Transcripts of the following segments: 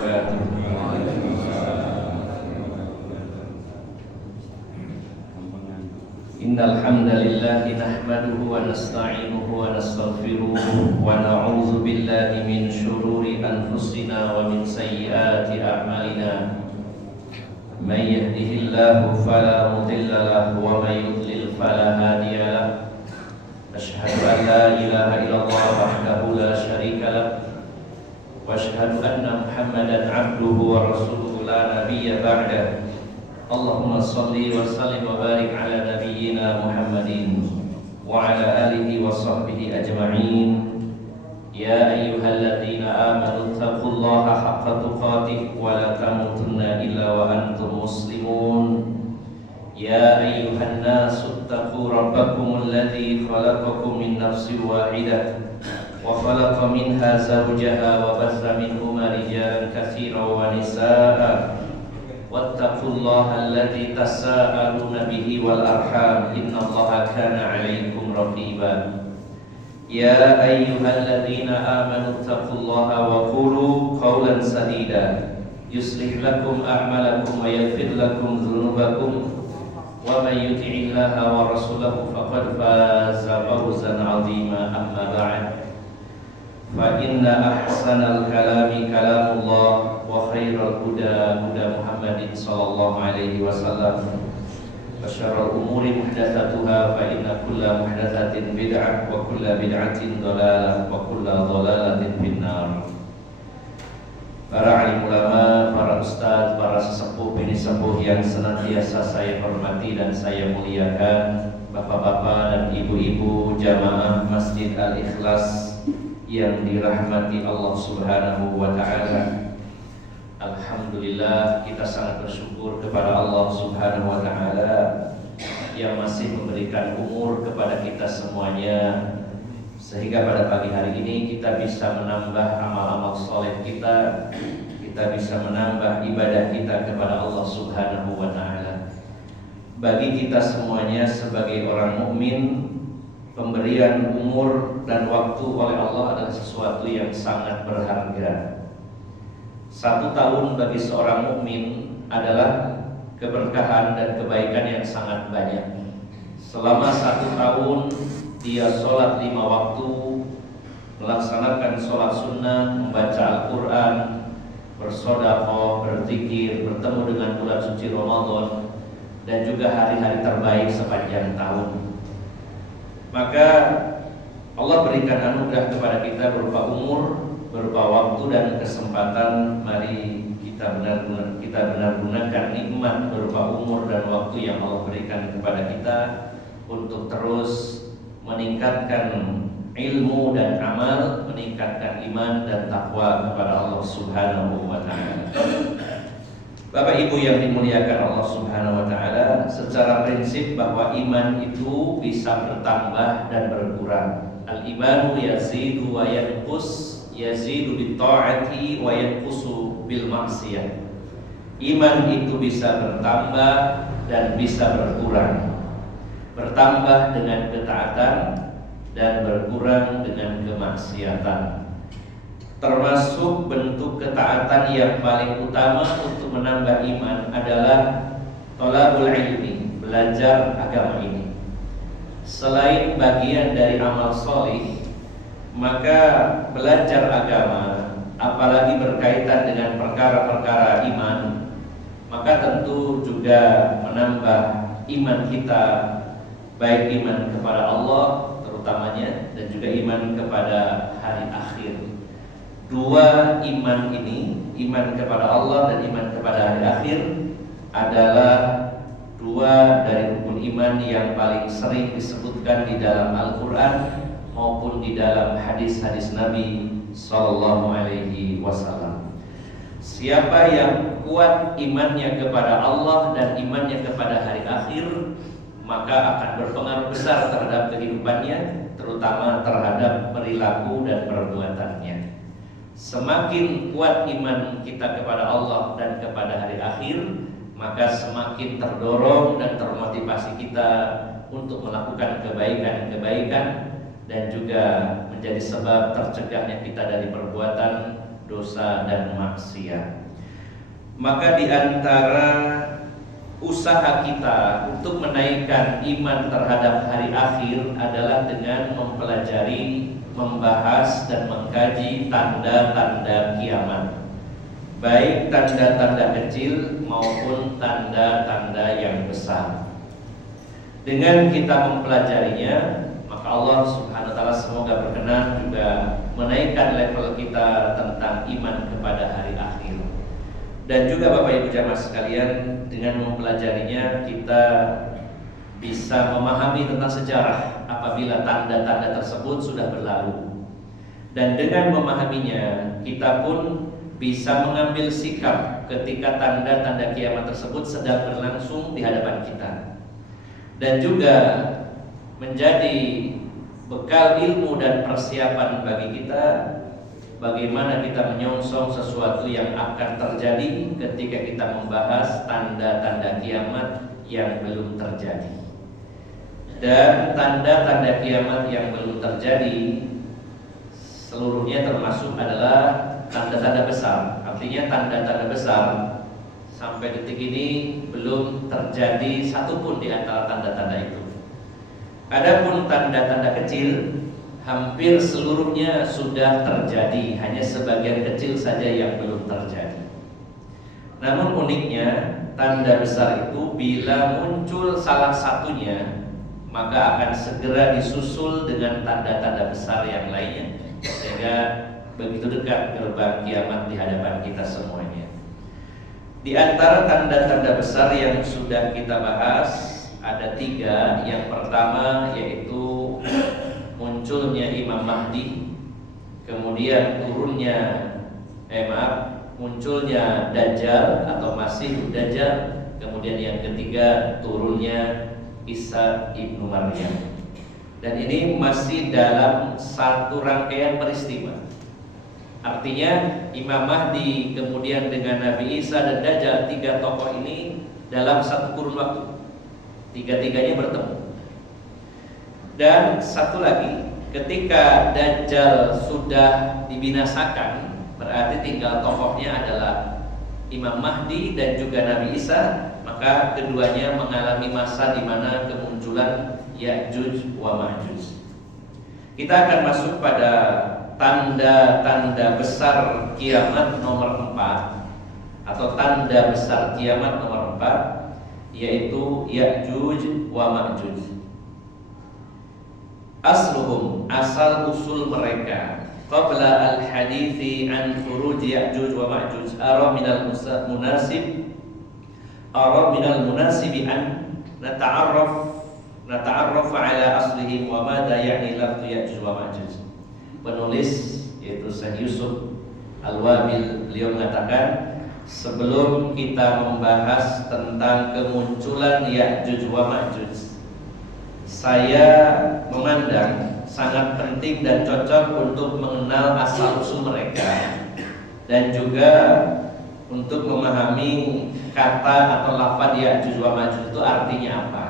Innal hamdalillah nahmaduhu wa nasta'inuhu wa nastaghfiruh wa na'udzu billahi min shururi anfusina wa min sayyiati a'malina. May yahdihillahu fala mudilla lahu wa may yudlil fala hadiya lahu. Asyhadu an la ilaha illallah wahdahu la syarika lahu wa asyhadu anna Muhammadan 'abduhu wa rasuluhu la nabiyya ba'dahu. Allahumma salli wa sallim wa barik ala nabiyyina Muhammadin wa ala alihi wa sahbihi ajma'in. Ya ayyuhalladzina amanu taqullaha haqqa tuqatih wa la tamutunna illa wa antum muslimun. Ya ayyuhan nasu taqu rabbakumul ladzi khalaqakum min nafsin wahidah wa khalaqa minha zawjaha wa bassa minhuma rijalan katsiran wa nisaa'a. Wattaqullaha alladzi tasaaluna bihi wal arham innallaha kana 'alaikum raqiba. Ya ayyuhalladzina amanu taqullaha wa qulu qawlan sadida yuslih lakum a'malakum wa yaghfir lakum dzunubakum wa may yuti'illaha wa rasulahu faqad faza fawzan 'azima. Amma ba'd. Fa inna ahsanal kalami kalamullah wa khairal huda huda Muhammadin sallallahu alaihi wasallam wa syarrul umuri muhdatsatuha fa inna kulla muhdatsatin bid'ah wa kulla bid'atin dhalalah wa kulla dhalalatin finnar. Para alim ulama, para ustaz, para sesepuh bini sepuh yang senantiasa saya hormati dan saya muliakan, bapak-bapak dan ibu-ibu jamaah Masjid Al-Ikhlas yang dirahmati Allah Subhanahu wa taala. Alhamdulillah, kita sangat bersyukur kepada Allah Subhanahu wa taala yang masih memberikan umur kepada kita semuanya, sehingga pada pagi hari ini kita bisa menambah amal-amal soleh kita bisa menambah ibadah kita kepada Allah Subhanahu wa taala. Bagi kita semuanya sebagai orang mukmin, pemberian umur dan waktu oleh Allah adalah sesuatu yang sangat berharga. 1 tahun bagi seorang mukmin adalah keberkahan dan kebaikan yang sangat banyak. Selama 1 tahun dia sholat 5 waktu, melaksanakan sholat sunnah, membaca Al-Quran, bersedekah, berzikir, bertemu dengan bulan suci Ramadan, dan juga hari-hari terbaik sepanjang tahun. Maka Allah berikan anugerah kepada kita berupa umur, berupa waktu dan kesempatan. Mari kita benar-benar gunakan nikmat berupa umur dan waktu yang Allah berikan kepada kita untuk terus meningkatkan ilmu dan amal, meningkatkan iman dan takwa kepada Allah Subhanahu wa taala. Bapak Ibu yang dimuliakan Allah Subhanahu wa taala, secara prinsip bahwa iman itu bisa bertambah dan berkurang. Al-imanu yazidu wa yanqus, yazidu bit ta'ati wa yanqusu bil maksiyah. Iman itu bisa bertambah dan bisa berkurang. Bertambah dengan ketaatan dan berkurang dengan kemaksiatan. Termasuk bentuk ketaatan yang paling utama untuk menambah iman adalah thalabul ilmi, belajar agama ini. Selain bagian dari amal soleh, maka belajar agama, apalagi berkaitan dengan perkara-perkara iman, maka tentu juga menambah iman kita, baik iman kepada Allah terutamanya, dan juga iman kepada hari akhir. 2 iman ini, iman kepada Allah dan iman kepada hari akhir, adalah 2 dari rukun iman yang paling sering disebutkan di dalam Al-Quran maupun di dalam hadis-hadis Nabi Sallallahu Alaihi Wasallam. Siapa yang kuat imannya kepada Allah dan imannya kepada hari akhir, maka akan berpengaruh besar terhadap kehidupannya, terutama terhadap perilaku dan perbuatannya. Semakin kuat iman kita kepada Allah dan kepada hari akhir, maka semakin terdorong dan termotivasi kita untuk melakukan kebaikan-kebaikan dan juga menjadi sebab tercegahnya kita dari perbuatan dosa dan maksiat. Maka di antara usaha kita untuk menaikkan iman terhadap hari akhir adalah dengan mempelajari, membahas dan mengkaji tanda-tanda kiamat, baik tanda-tanda kecil maupun tanda-tanda yang besar. Dengan kita mempelajarinya, maka Allah Subhanahu wa taala semoga berkenan juga menaikkan level kita tentang iman kepada hari akhir. Dan juga Bapak Ibu jamaah sekalian, dengan mempelajarinya kita bisa memahami tentang sejarah apabila tanda-tanda tersebut sudah berlalu. Dan dengan memahaminya, kita pun bisa mengambil sikap ketika tanda-tanda kiamat tersebut sedang berlangsung di hadapan kita. Dan juga menjadi bekal ilmu dan persiapan bagi kita bagaimana kita menyongsong sesuatu yang akan terjadi ketika kita membahas tanda-tanda kiamat yang belum terjadi. Dan tanda-tanda kiamat yang belum terjadi seluruhnya termasuk adalah tanda-tanda besar. Artinya tanda-tanda besar sampai detik ini belum terjadi satupun di antara tanda-tanda itu. Adapun tanda-tanda kecil hampir seluruhnya sudah terjadi, hanya sebagian kecil saja yang belum terjadi. Namun uniknya, tanda besar itu bila muncul salah satunya, maka akan segera disusul dengan tanda-tanda besar yang lainnya, sehingga begitu dekat gerbang kiamat di hadapan kita semuanya. Di antara tanda-tanda besar yang sudah kita bahas ada 3. Yang pertama yaitu munculnya Imam Mahdi, kemudian munculnya Dajjal atau Masih Dajjal, kemudian yang ketiga turunnya Isa ibnu Maryam. Dan ini masih dalam satu rangkaian peristiwa. Artinya Imam Mahdi kemudian dengan Nabi Isa dan Dajjal, 3 tokoh ini dalam satu kurun waktu, 3-tiganya bertemu. Dan satu lagi, ketika Dajjal sudah dibinasakan, berarti tinggal tokohnya adalah Imam Mahdi dan juga Nabi Isa, maka keduanya mengalami masa di mana kemunculan Ya'juj wa Ma'juj. Kita akan masuk pada tanda-tanda besar kiamat nomor 4 atau tanda besar kiamat nomor 4, yaitu Ya'juj wa Ma'juj. Asluhum, asal usul mereka, qabla al-hadithi an khuruj Ya'juj wa Ma'juj, ara minal munasibi an nata'arraf ala aslihim wa madha ya'ni lafzu Ya'juj wa Ma'juj. Penulis yaitu Syekh Yusuf Al-Wabil, beliau mengatakan, sebelum kita membahas tentang kemunculan Ya'juj wa Ma'juj, saya memandang sangat penting dan cocok untuk mengenal asal-usul mereka dan juga untuk memahami kata atau lafaz Ya'juj wa Ma'juj itu artinya apa.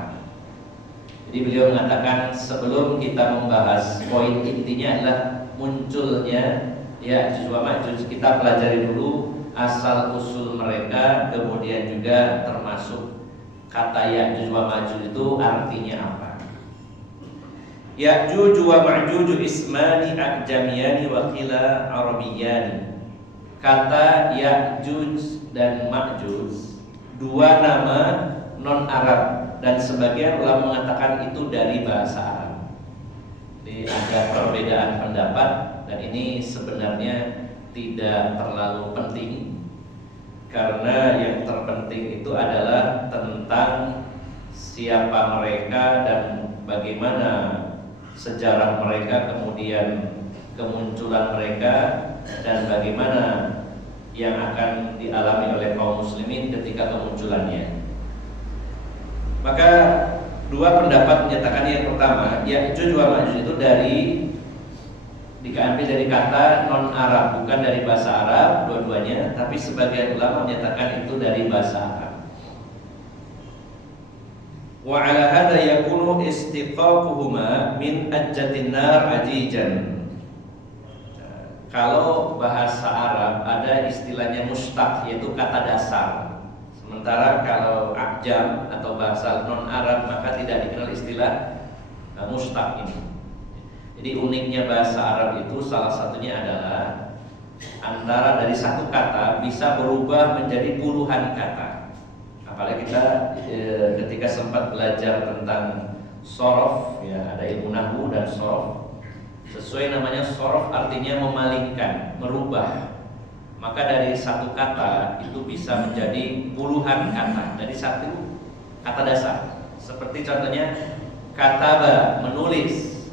Jadi beliau mengatakan sebelum kita membahas poin intinya adalah munculnya Ya'juj wa Ma'juj, kita pelajari dulu asal usul mereka, kemudian juga termasuk kata Ya'juj wa Ma'juj itu artinya apa. Ya'juj wa Ma'juj ismani a'jamiyani wa qila arabiyani. Kata Ya'juj dan Ma'juj 2 nama non-Arab, dan sebagian ulama mengatakan itu dari bahasa Arab. Jadi ada perbedaan pendapat, dan ini sebenarnya tidak terlalu penting, karena yang terpenting itu adalah tentang siapa mereka dan bagaimana sejarah mereka, kemudian kemunculan mereka, dan bagaimana yang akan dialami oleh kaum muslimin ketika kemunculannya. Maka 2 pendapat menyatakan, yang pertama, Ya'juj wa Ma'juj itu diambil dari kata non-Arab, bukan dari bahasa Arab dua-duanya, tapi sebagian ulama menyatakan itu dari bahasa Arab. Wa ala hadza yakunu istiqaquhuma min ajjatin nar ajijan. Kalau bahasa Arab ada istilahnya mustaq, yaitu kata dasar. Sementara kalau ajam atau bahasa non Arab maka tidak dikenal istilah mustaq ini. Jadi uniknya bahasa Arab itu salah satunya adalah antara dari satu kata bisa berubah menjadi puluhan kata. Apalagi kita ketika sempat belajar tentang shorof, ya ada ilmu nahwu dan shorof. Sesuai namanya shorof artinya memalingkan, merubah. Maka dari satu kata itu bisa menjadi puluhan kata dari satu kata dasar. Seperti contohnya kataba, menulis.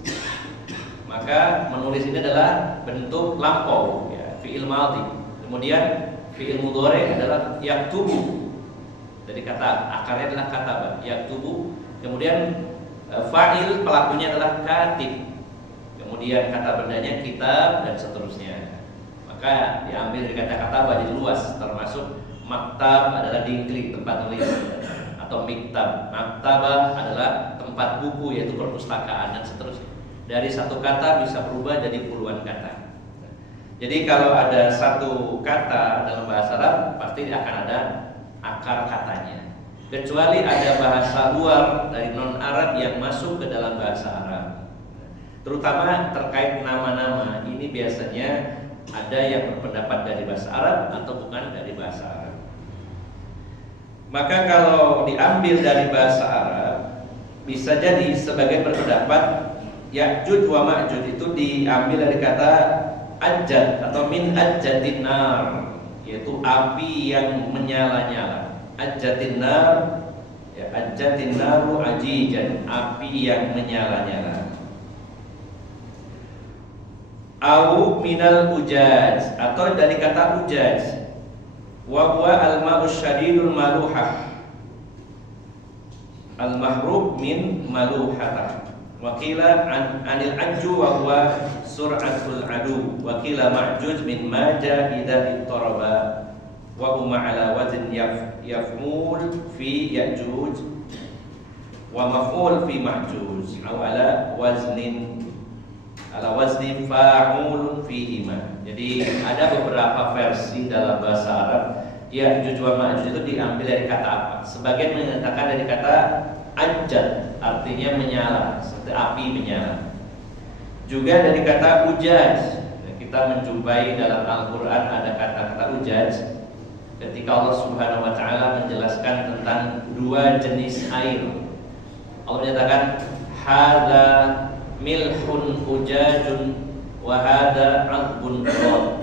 Maka menulis ini adalah bentuk lampau, ya, fi'il madhi. Kemudian fi'il mudhari adalah yaktubu. Dari kata akarnya adalah kataba, yaktubu. Kemudian fa'il pelakunya adalah katib. Kemudian kata bendanya kitab dan seterusnya. Maka diambil dari kata-kata jadi luas, termasuk maktab adalah dingklik, tempat nulis, atau miktab. Maktabah adalah tempat buku, yaitu perpustakaan dan seterusnya. Dari satu kata bisa berubah jadi puluhan kata. Jadi kalau ada satu kata dalam bahasa Arab pasti akan ada akar katanya. Kecuali ada bahasa luar dari non Arab yang masuk ke dalam bahasa Arab. Terutama terkait nama-nama, ini biasanya ada yang berpendapat dari bahasa Arab atau bukan dari bahasa Arab. Maka kalau diambil dari bahasa Arab, bisa jadi sebagian berpendapat Ya'juj wa Ma'juj itu diambil dari kata ajjad atau min ajjadin nar, yaitu api yang menyala-nyala. Ajjadin nar, ya, ajjadin naru ajijan, api yang menyala-nyala. Au minal ujaj, atau dari kata ujaj, wa huwa al-ma'u syadidul maluhah, al-mahrub min maluhata. Wakila anil anju wa huwa sur'atul adu. Wakila ma'juj min maja idha ittaraba, wa huma ala wazn yaf'ul fi ya'juj wa maf'ul fi ma'juj, au ala wazni fa'ulun fihima. Jadi ada beberapa versi dalam bahasa Arab Ya'juj wa Ma'juj itu diambil dari kata apa? Sebagian menyatakan dari kata ajjad, artinya menyala, seperti api menyala. Juga dari kata ujaj. Kita menjumpai dalam Al-Quran ada kata-kata ujaj ketika Allah Subhanahu wa ta'ala menjelaskan tentang dua jenis air. Allah menyatakan hadza milhun ujajun wa hadza 'adbun furat,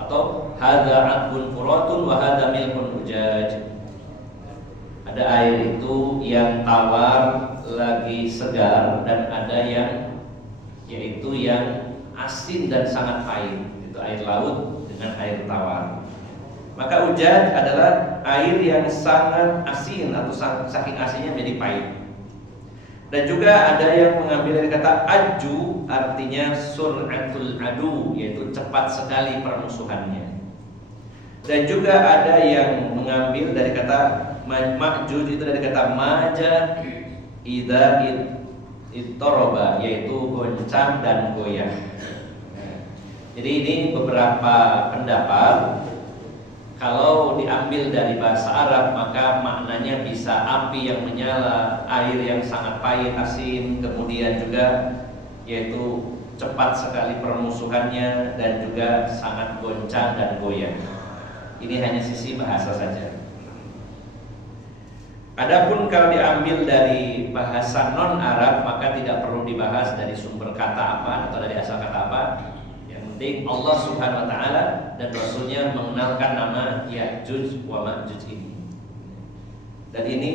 atau hadza 'adbun furatun wa hadza milhun ujaj. Ada air itu yang tawar lagi segar dan ada yang yaitu yang asin dan sangat pahit. Itu air laut dengan air tawar. Maka ujaj adalah air yang sangat asin atau saking asinnya menjadi pahit. Dan juga ada yang mengambil dari kata aju, artinya sur'atul adu, yaitu cepat sekali permusuhannya. Dan juga ada yang mengambil dari kata ma'juj, itu dari kata maja idza ittoroba, yaitu goncang dan goyah. Jadi ini beberapa pendapat. Kalau diambil dari bahasa Arab maka maknanya bisa api yang menyala, air yang sangat pahit asin, kemudian juga yaitu cepat sekali permusuhannya dan juga sangat goncang dan goyah. Ini hanya sisi bahasa saja. Adapun kalau diambil dari bahasa non Arab maka tidak perlu dibahas dari sumber kata apa atau dari asal kata apa. Allah Subhanahu wa ta'ala dan Rasulnya mengenalkan nama Ya'juj wa Ma'juj ini. Dan ini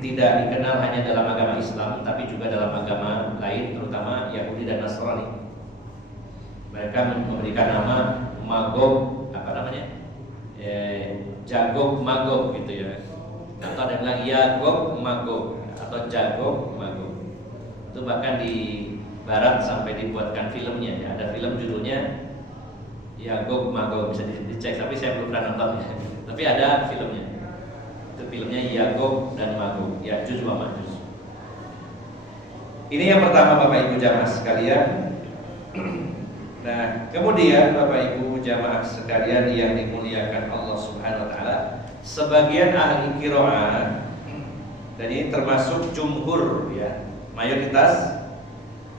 tidak dikenal hanya dalam agama Islam, tapi juga dalam agama lain, terutama Yahudi dan Nasrani. Mereka memberikan nama Magog, apa namanya? Jagog Magog gitu ya. Atau ada yang bilang Yagog Magog atau Jagog Magog. Itu bahkan di Barat sampai dibuatkan filmnya, ya. Ada film judulnya Yagog Magog, bisa dicek, tapi saya belum pernah nonton ya. Tapi ada filmnya. Itu filmnya Yagog dan Magog, Ya'juj wa Ma'juj. Ini yang pertama Bapak Ibu jamaah sekalian. Nah, kemudian Bapak Ibu jamaah sekalian yang dimuliakan Allah Subhanahu wa taala, sebagian ahli qiraah dan ini termasuk jumhur ya, mayoritas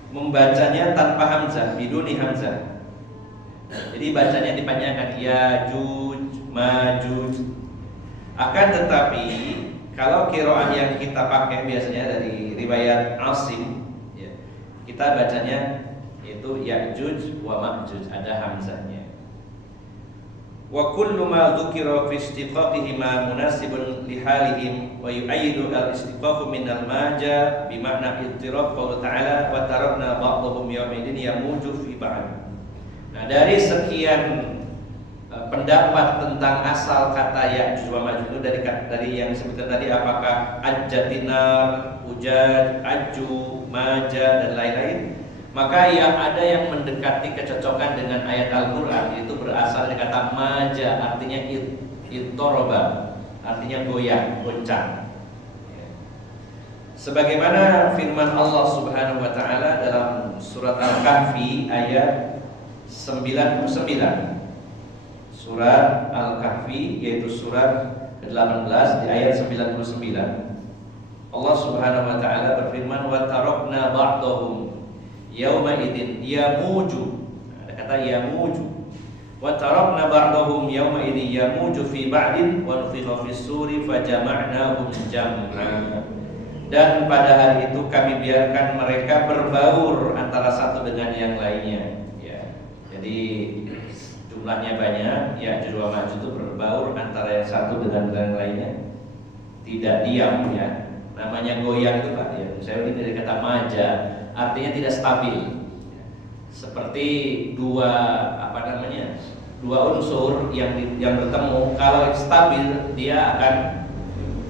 membacanya tanpa hamzah, biduni hamzah. Jadi bacanya dipanjangkan Yajuj, Majuj. Akan tetapi kalau qiraah yang kita pakai biasanya dari riwayat Asim ya, kita bacanya itu Ya'juj wa Ma'juj, ada hamzahnya. Wa kullu ma dzukira fi istiqaqihi ma munasibun li halihim wa yu'ayyidu al-istiqaqu min al-maja bi ma'na ittirab qaul ta'ala wa tarakna ba'dhum yawmidin yamuju fi ba'd. Nah, dari sekian pendapat tentang asal kata Ya'juj wa Ma'juj itu dari yang disebutkan tadi, apakah Ajjatinar, Ujad, Aju, Maja dan lain-lain, maka yang ada yang mendekati kecocokan dengan ayat Al-Quran itu berasal dari kata maja, artinya ittoroba, artinya goyang, goncang. Sebagaimana firman Allah Subhanahu wa taala dalam surat Al-Kahfi ayat 99. Surat Al-Kahfi yaitu surat ke-18 di ayat 99. Allah Subhanahu wa taala berfirman, wa tarakna ba'dahum yauma idin yamuju. Ada kata yamuju. Wa tarakna ba'dahum yauma idin yamuju fi ba'din wa nufikha fis suri fajama'nahum jam'a. Dan pada hari itu kami biarkan mereka berbaur antara satu dengan yang lainnya ya. Jadi jumlahnya banyak, Ya'juj wa Ma'juj itu berbaur antara yang satu dengan yang lainnya. Tidak diam ya. Namanya goyang itu Pak ya. Saya ini dari kata maja, artinya tidak stabil. Seperti dua unsur yang bertemu, kalau stabil dia akan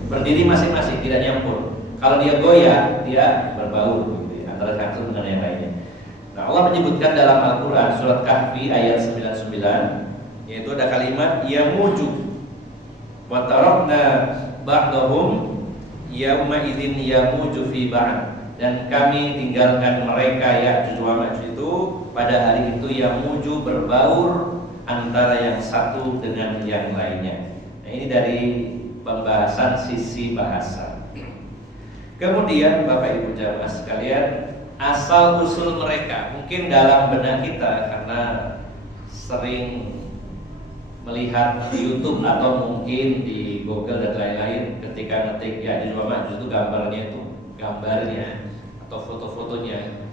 berdiri masing-masing, tidak nyampur. Kalau dia goyah, dia berbaur gitu ya, antara satu dengan yang lainnya. Nah, Allah menyebutkan dalam Al-Quran surat Kahfi ayat 99, yaitu ada kalimat yamuju wa tarakna ba'dahum yauma idzin yamuju fi ba'd. Dan kami tinggalkan mereka Ya'juj wa Ma'juj itu pada hari itu yamuju berbaur antara yang satu dengan yang lainnya. Nah, ini dari pembahasan sisi bahasa. Kemudian Bapak Ibu jamaah sekalian, asal usul mereka mungkin dalam benak kita karena sering melihat di YouTube atau mungkin di Google dan lain-lain, ketika ngetik Ya'juj wa Ma'juj itu gambarnya atau foto-fotonya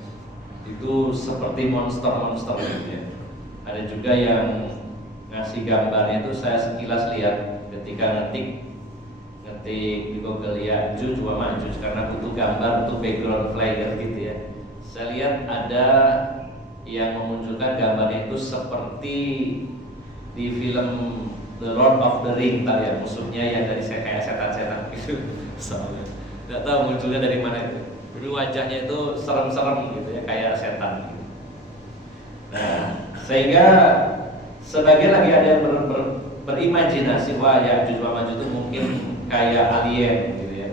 itu seperti monster-monster gitu ya. Ada juga yang ngasih gambarnya itu, saya sekilas lihat ketika ngetik di Google Ya'juj wa Ma'juj karena butuh gambar untuk background flyer gitu ya. Saya lihat ada yang memunculkan gambarnya itu seperti di film The Lord of the Ring tadi ya, musuhnya yang dari kayak setan-setan gitu. Soalnya nggak tahu munculnya dari mana itu. Jadi wajahnya itu serem-serem gitu ya, kayak setan gitu. Nah, sehingga sebagian lagi ada yang berimajinasi wah Ya'juj wa Ma'juj itu mungkin kayak alien gitu ya.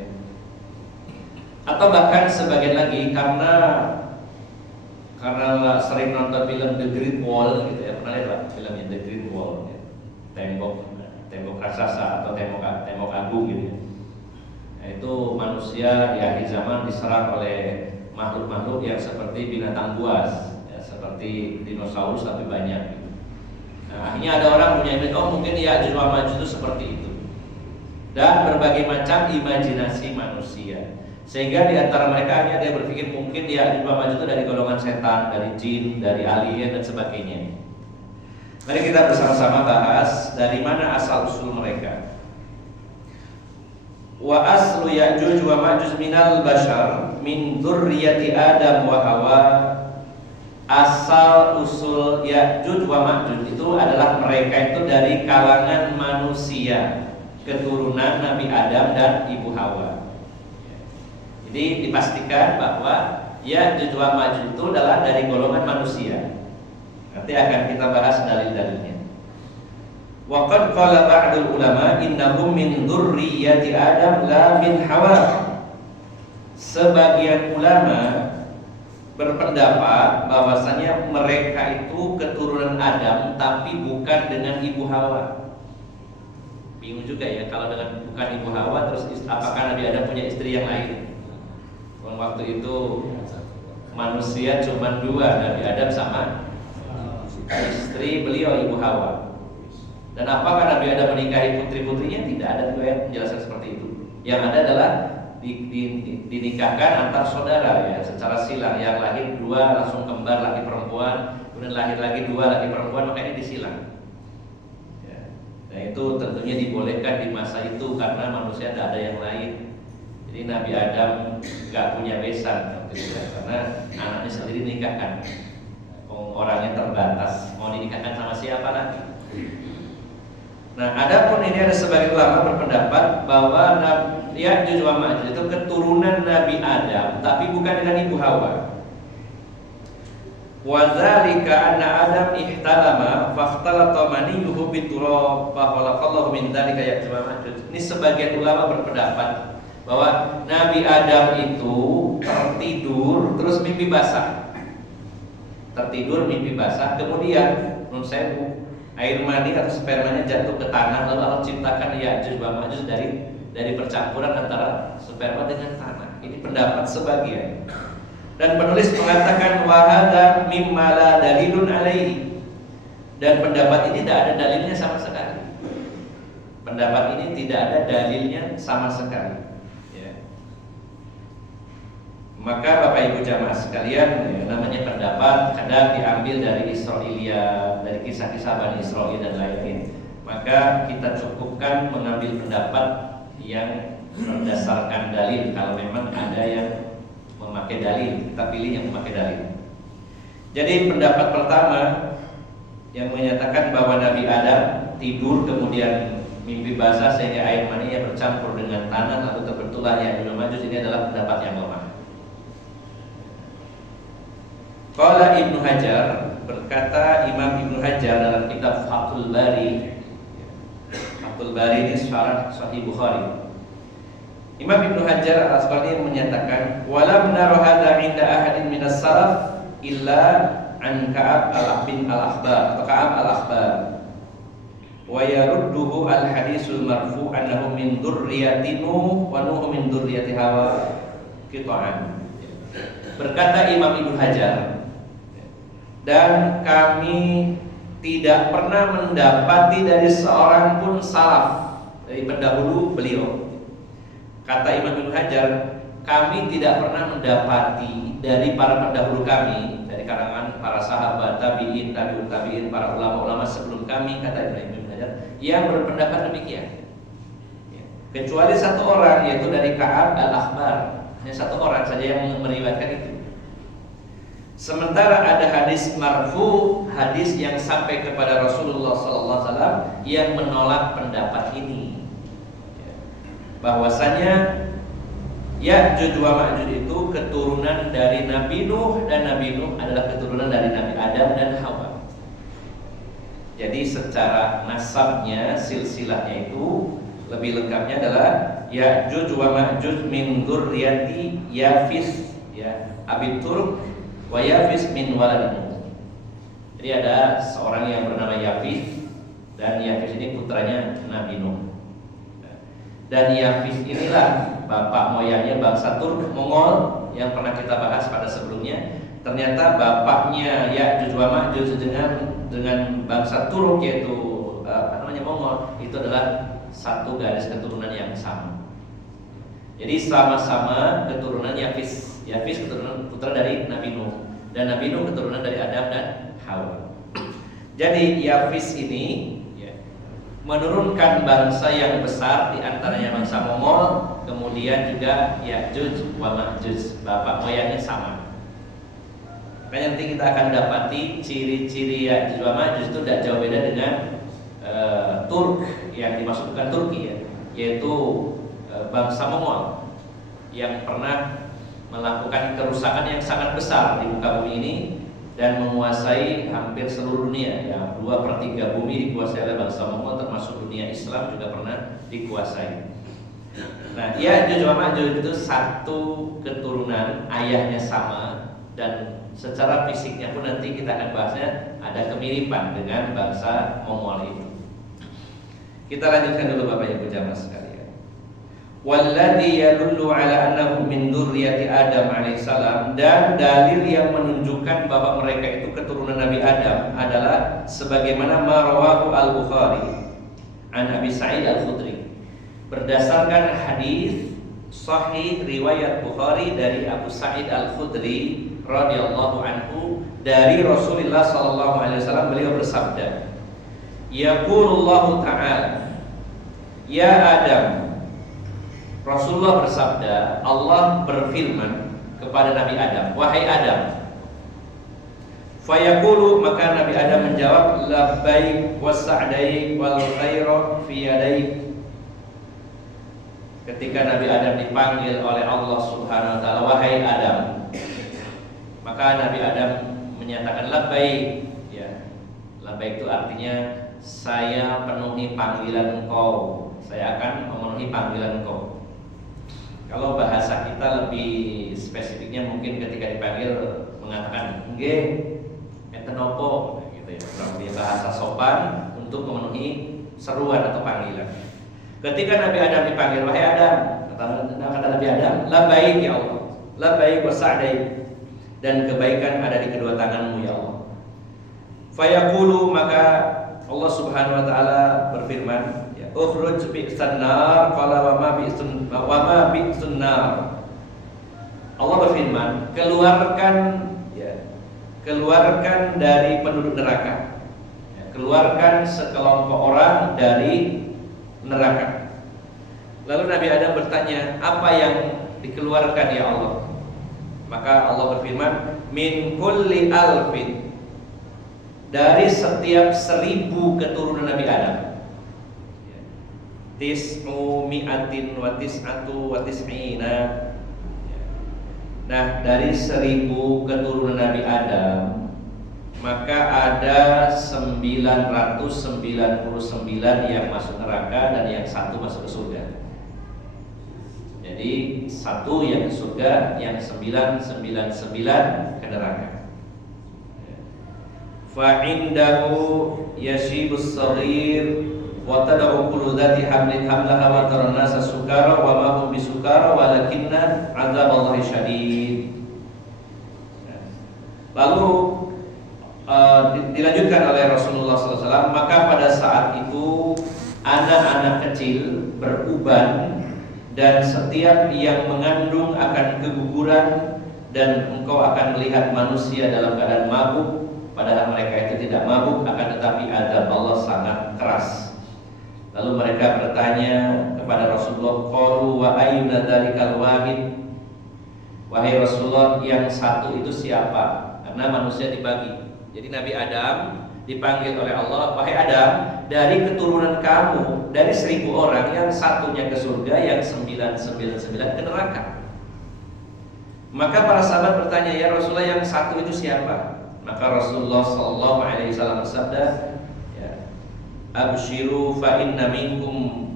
Atau bahkan sebagian lagi karena sering nonton film The Great Wall gitu ya, pernah lihat filmnya The Great Wall ya? tembok raksasa atau tembok agung gitu ya. Nah, itu manusia di akhir zaman diserang oleh makhluk-makhluk yang seperti binatang buas ya, seperti dinosaurus tapi banyak gitu. Nah, akhirnya ada orang punya image, oh mungkin Ya'juj wa Ma'juj itu seperti itu. Dan berbagai macam imajinasi manusia. Sehingga di antara mereka hanya ada yang berpikir mungkin Ya'juj wa Ma'juj itu dari golongan setan, dari jin, dari alien dan sebagainya. Mari kita bersama-sama bahas dari mana asal usul mereka. Wa aslu Ya'juj wa Ma'juj minal bashar min dzurriyyati Adam wa Hawa. Asal usul Ya'juj wa Ma'juj itu adalah mereka itu dari kalangan manusia, keturunan Nabi Adam dan Ibu Hawa. Jadi dipastikan bahwa Ya'juj wa Ma'juj itu adalah dari golongan manusia. Nanti akan kita bahas dalil-dalilnya. Wa qad qala ba'dul ulama innahum min dzurriyyati Adam la min Hawa. Sebagian ulama berpendapat bahwasanya mereka itu keturunan Adam tapi bukan dengan ibu Hawa. Bingung juga ya kalau dengan bukan ibu Hawa terus apakah Nabi Adam punya istri yang lain? Waktu itu manusia cuma dua, Nabi Adam sama istri beliau ibu Hawa. Dan apakah Nabi Adam menikahi putri-putrinya? Tidak ada riwayat menjelaskan seperti itu. Yang ada adalah dinikahkan antar saudara ya, secara silang. Yang lahir dua langsung kembar laki perempuan, kemudian lahir lagi dua laki perempuan, makanya disilang. Ya. Nah itu tentunya dibolehkan di masa itu karena manusia tidak ada yang lain. Jadi Nabi Adam nggak punya besan gitu ya, karena anaknya sendiri nikahkan. Orangnya terbatas, mau dinikahkan sama siapa lagi? Nah, adapun ini ada sebagian ulama berpendapat bahwa Ya'juj wa Ma'juj itu keturunan Nabi Adam, tapi bukan dengan ibu Hawa. Wa dzalika anna Adam ihtalama fakhtalata maniyuhu biturab fa khalaqallahu min dzalika Ya'juj wa Ma'juj. Ini sebagian ulama berpendapat bahwa Nabi Adam itu tertidur terus mimpi basah. Tertidur mimpi basah, kemudian menurut saya air mani atau spermanya jatuh ke tanah, lalu Allah ciptakan Ya'juj wa Ma'juj dari percampuran antara sperma dengan tanah. Ini pendapat sebagian. Dan penulis mengatakan wa hadza mimma la dalilun alaihi. Dan pendapat ini tidak ada dalilnya sama sekali. Pendapat ini tidak ada dalilnya sama sekali. Ya. Maka Bapak Ibu jamaah sekalian, ya, namanya pendapat kadang diambil dari Israiliyat, dari kisah-kisah Bani Israil dan lain-lain. Maka kita cukupkan mengambil pendapat yang berdasarkan dalil. Kalau memang ada yang memakai dalil, kita pilih yang memakai dalil. Jadi pendapat pertama yang menyatakan bahwa Nabi Adam tidur kemudian mimpi basah sehingga air maninya bercampur dengan tanah lalu terbentuklah Ya'juj wa Ma'juj, ini adalah pendapat yang lemah. Qala Ibnu Hajar, berkata Imam Ibnu Hajar dalam kitab Fathul Bari. Fathul Bari ini syarah Sahih Bukhari. Imam Ibnu Hajar Al-Asqalani menyatakan walam nara hadza 'inda ahadin minas salaf illa an Ka'ab bin al-Akhbar atau Ka'ab al-Akhbar. Wa yarudduhu al-hadisul marfu' annahu min dzurriyyati Nuh wa Nuh min dzurriyyati Hawa qita'an. Berkata Imam Ibnu Hajar, dan kami tidak pernah mendapati dari seorang pun salaf dari pendahulu beliau. Kata Imam Ibnu Hajar, kami tidak pernah mendapati dari para pendahulu kami, dari kalangan para sahabat, tabi'in, tabi'ut tabi'in, para ulama-ulama sebelum kami, kata Ibnu Hajar, yang berpendapat demikian. Kecuali satu orang, yaitu dari Ka'ab al-Akhbar. Hanya satu orang saja yang meriwayatkan itu. Sementara ada hadis marfu, hadis yang sampai kepada Rasulullah SAW yang menolak pendapat ini, bahwasanya Ya'juj wa Ma'juj itu keturunan dari Nabi Nuh dan Nabi Nuh adalah keturunan dari Nabi Adam dan Hawa. Jadi secara nasabnya, silsilahnya itu lebih lengkapnya adalah Ya'juj wa Ma'juj min dzurriyyati Yafis ya Abi Turk wa Yafis min walad Nuh. Jadi ada seorang yang bernama Yafis, dan Yafis ini putranya Nabi Nuh. Dan Yafis inilah bapak moyangnya bangsa Turk Mongol yang pernah kita bahas pada sebelumnya. Ternyata bapaknya Ya'juj wa Ma'juj dengan bangsa Turk, yaitu Mongol, itu adalah satu garis keturunan yang sama. Jadi sama-sama keturunan Yafis. Yafis keturunan putra dari Nabi Nuh, dan Nabi Nuh keturunan dari Adam dan Hawa. Jadi Yafis ini menurunkan bangsa yang besar, di antaranya bangsa Mongol, kemudian juga Ya'juj wa Ma'juj, bapak moyangnya sama. Makanya nanti kita akan dapati ciri-ciri Ya'juj wa Ma'juj itu tidak jauh beda dengan Turk, yang dimaksud bukan Turki ya, yaitu bangsa Mongol yang pernah melakukan kerusakan yang sangat besar di muka bumi ini dan menguasai hampir seluruh dunia. Ya, 2/3 bumi dikuasai oleh bangsa Mongol, termasuk dunia Islam juga pernah dikuasai. Nah, Ya'juj wa Ma'juj itu satu keturunan, ayahnya sama, dan secara fisiknya pun nanti kita akan bahasnya ada kemiripan dengan bangsa Mongol itu. Kita lanjutkan dulu Bapak Ibu jamaah sekalian. Walladzi yadullu ala annahu min dzurriyyati Adam alaihissalam, dan dalil yang menunjukkan bahwa mereka itu keturunan Nabi Adam adalah sebagaimana marawahu al-Bukhari an Abi Sa'id al-Khudri, berdasarkan hadis sahih riwayat Bukhari dari Abu Sa'id al-Khudri radhiyallahu anhu dari Rasulullah sallallahu alaihi wasallam, beliau bersabda, yaqulullahu ta'ala, ya Adam. Rasulullah bersabda, Allah berfirman kepada Nabi Adam, wahai Adam. Fayaqulu, maka Nabi Adam menjawab, labbaik wasa'daik wal khairu fi yadaik. Ketika Nabi Adam dipanggil oleh Allah Subhanahu wa taala, wahai Adam, maka Nabi Adam menyatakan labbaik. Ya, labbaik itu artinya saya penuhi panggilan engkau. Saya akan memenuhi panggilan engkau. Kalau bahasa kita lebih spesifiknya mungkin ketika dipanggil mengatakan nggih, enten opo gitu ya. Berarti bahasa sopan untuk memenuhi seruan atau panggilan. Ketika Nabi Adam dipanggil, wahai Adam, kata Nabi Adam, labbaik ya Allah, labbaik wa sa'daik, dan kebaikan ada di kedua tanganmu ya Allah. Fayaqulu, maka Allah Subhanahu wa taala berfirman, ya ukhruj bi'san nar qala wa ma bi'sun nar. Allah berfirman, keluarkan dari penduduk neraka. Ya, keluarkan sekelompok orang dari neraka. Lalu Nabi Adam bertanya, apa yang dikeluarkan ya Allah? Maka Allah berfirman, min kulli alfin, dari setiap 1000 keturunan Nabi Adam. Tis'u mi'atin wa tis'atu wa tis'ina. Nah, dari 1000 keturunan Nabi Adam, maka ada 999 yang masuk neraka dan yang satu masuk ke surga. Jadi satu yang ke surga, yang 999 ke neraka. Fa'indahu yashibus saghir wa tad'u kullu dhati hamlin hamlaha wa taran nasa sukara wa ma hum bisukara walakinna 'adzaballahi syadid. Lalu dilanjutkan oleh Rasulullah SAW, maka pada saat itu anak-anak kecil beruban dan setiap yang mengandung akan keguguran, dan engkau akan melihat manusia dalam keadaan mabuk padahal mereka itu tidak mabuk, akan tetapi azab Allah sangat keras. Lalu mereka bertanya kepada Rasulullah, qalu wa ayyuna dzalikal wahid, wahai Rasulullah, yang satu itu siapa? Karena manusia dibagi. Jadi Nabi Adam dipanggil oleh Allah, wahai Adam, dari keturunan kamu, dari 1000 orang, yang satunya ke surga, yang 999 ke neraka. Maka para sahabat bertanya, ya Rasulullah, yang satu itu siapa? Maka Rasulullah sallallahu alaihi wasallam bersabda, ya, abshiru fa inna minkum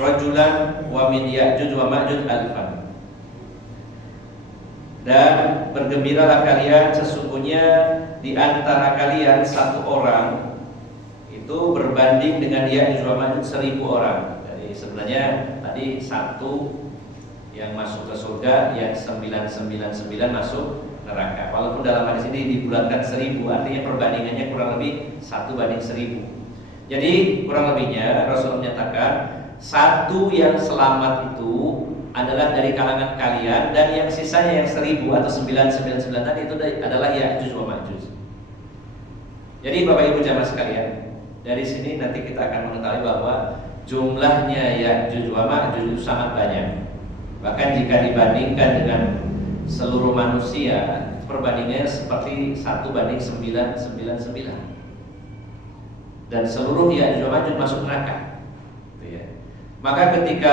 rajulan wa min Ya'juj wa Ma'juj alfan. Dan bergembiralah kalian, sesungguhnya di antara kalian satu orang itu berbanding dengan Ya'juj wa Ma'juj 1000 orang. Jadi sebenarnya tadi satu yang masuk ke surga, yang 999 masuk neraka. Walaupun dalam hadis ini dibulatkan 1000, artinya perbandingannya kurang lebih 1:1000. Jadi kurang lebihnya Rasul menyatakan satu yang selamat itu adalah dari kalangan kalian, dan yang sisanya yang 1000 atau 999 tadi itu adalah Ya'juj wa Ma'juj. Jadi Bapak Ibu jamaah sekalian, dari sini nanti kita akan mengetahui bahwa jumlahnya Ya'juj wa Ma'juj itu sangat banyak. Bahkan jika dibandingkan dengan seluruh manusia, perbandingannya seperti 1:999. Dan seluruh Ya'juj wa Ma'juj masuk neraka. Maka ketika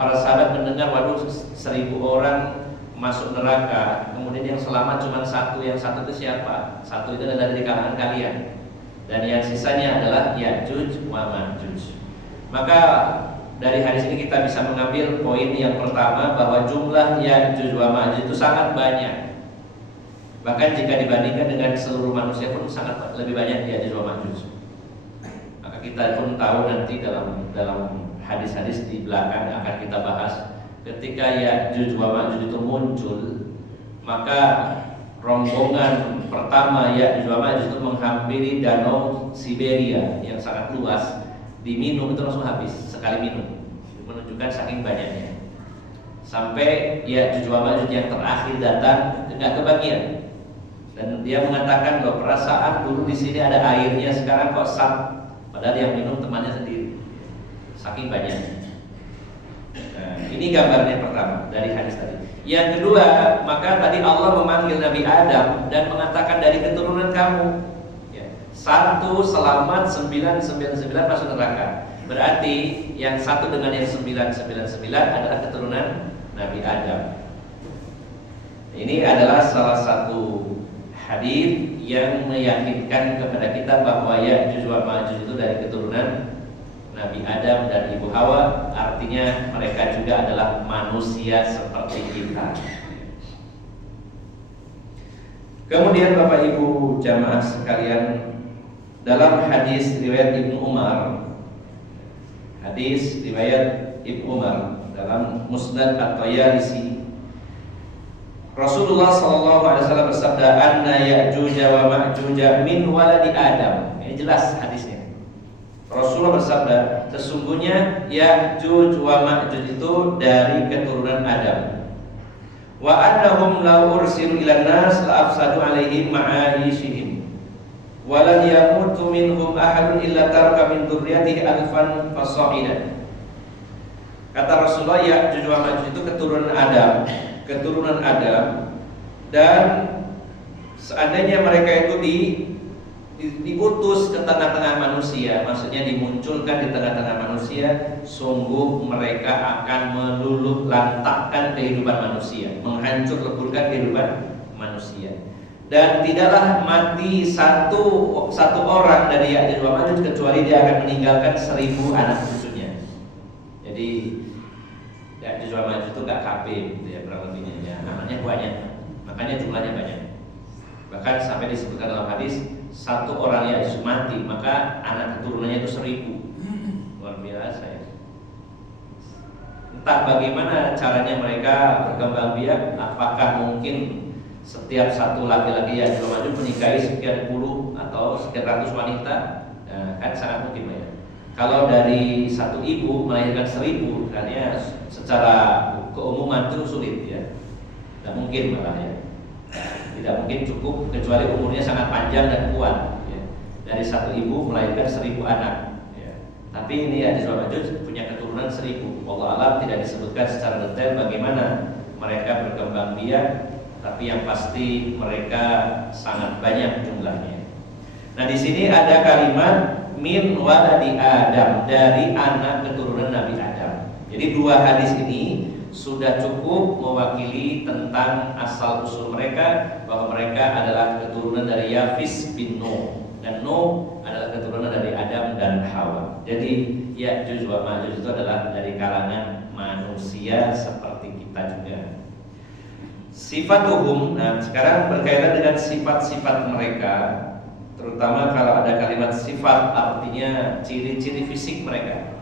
para sahabat mendengar, waduh 1000 orang masuk neraka, kemudian yang selamat cuma satu, yang satu itu siapa? Satu itu adalah dari kalangan kalian, dan yang sisanya adalah Ya'juj wa Ma'juj. Maka dari hadis ini kita bisa mengambil poin yang pertama, bahwa jumlah Ya'juj wa Ma'juj itu sangat banyak. Bahkan jika dibandingkan dengan seluruh manusia pun sangat lebih banyak Ya'juj wa Ma'juj. Maka kita pun tahu nanti dalam hadis-hadis di belakang akan kita bahas, ketika Ya'juj wa Ma'juj itu muncul, maka rombongan pertama Ya'juj wa Ma'juj itu menghampiri danau Siberia yang sangat luas, diminum itu langsung habis sekali minum, menunjukkan saking banyaknya. Sampai Ya'juj wa Ma'juj yang terakhir datang tidak kebagian, dan dia mengatakan bahwa perasaan dulu di sini ada airnya, sekarang kok sat, padahal yang minum temannya sendiri, saking banyaknya. Nah, ini gambarnya pertama dari hadis tadi. Yang kedua, maka tadi Allah memanggil Nabi Adam dan mengatakan dari keturunan kamu. Ya, 1 selamat, 999 masuk neraka. Berarti yang 1 dengan yang 999 adalah keturunan Nabi Adam. Ini adalah salah satu hadis yang meyakinkan kepada kita bahwa Ya'juj wa Ma'juj itu dari keturunan Nabi Adam dan Ibu Hawa, artinya mereka juga adalah manusia seperti kita. Kemudian Bapak Ibu jamaah sekalian, dalam hadis riwayat Ibnu Umar, hadis riwayat Ibnu Umar dalam Musnad At-Tayalisi, Rasulullah SAW bersabda, "Anna Ya'juj wa Ma'juj min waladi Adam." Ini jelas hadisnya. Rasulullah bersabda, sesungguhnya Ya'juj wa Ma'juj itu dari keturunan Adam. Wa annahum law ursilu ilan nas la afsadu alaihim ma'ayishihim. Wa lan yamutu minhum ahadun illa taraka min dzurriyyatihi alfan fasaidan. Kata Rasulullah, Ya'juj wa Ma'juj itu keturunan Adam, dan seandainya mereka itu diutus ke tengah-tengah manusia, maksudnya dimunculkan di tengah-tengah manusia, sungguh mereka akan meluluh lantakkan kehidupan manusia, menghancur leburkan kehidupan manusia. Dan tidaklah mati satu orang dari Ya'juj wa Ma'juj kecuali dia akan meninggalkan 1000 anak cucunya. Jadi Ya'juj wa Ma'juj itu gak KB gitu ya, kurang lebihnya ya. Namanya banyak, makanya jumlahnya banyak. Bahkan sampai disebutkan dalam hadis, 1 orang Ya'juj mati, maka anak keturunannya itu 1000. Luar biasa ya. Entah bagaimana caranya mereka berkembang biak, apakah mungkin setiap satu laki-laki Ya'juj wa Ma'juj menikahi sekian puluh atau sekian ratus wanita, nah, kan sangat mungkin ya. Kalau dari satu ibu melahirkan 1000, karena secara keumuman itu sulit ya, tidak mungkin malah ya. Tidak mungkin cukup kecuali umurnya sangat panjang dan kuat ya. Dari satu ibu melahirkan 1000 anak ya. Tapi ini Ya'juj wa Ma'juj punya keturunan 1000. Allah alam tidak disebutkan secara detail bagaimana mereka berkembang biak, tapi yang pasti mereka sangat banyak jumlahnya. Nah, di sini ada kalimat min waladi Adam, dari anak keturunan Nabi Adam. Jadi 2 hadis ini sudah cukup mewakili tentang asal usul mereka, bahwa mereka adalah keturunan dari Yafis bin Nuh, dan Nuh adalah keturunan dari Adam dan Hawa. Jadi Ya'juj wa Ma'juj itu adalah dari kalangan manusia seperti kita juga. Sifatuhum, nah sekarang berkaitan dengan sifat-sifat mereka, terutama kalau ada kalimat sifat artinya ciri-ciri fisik mereka.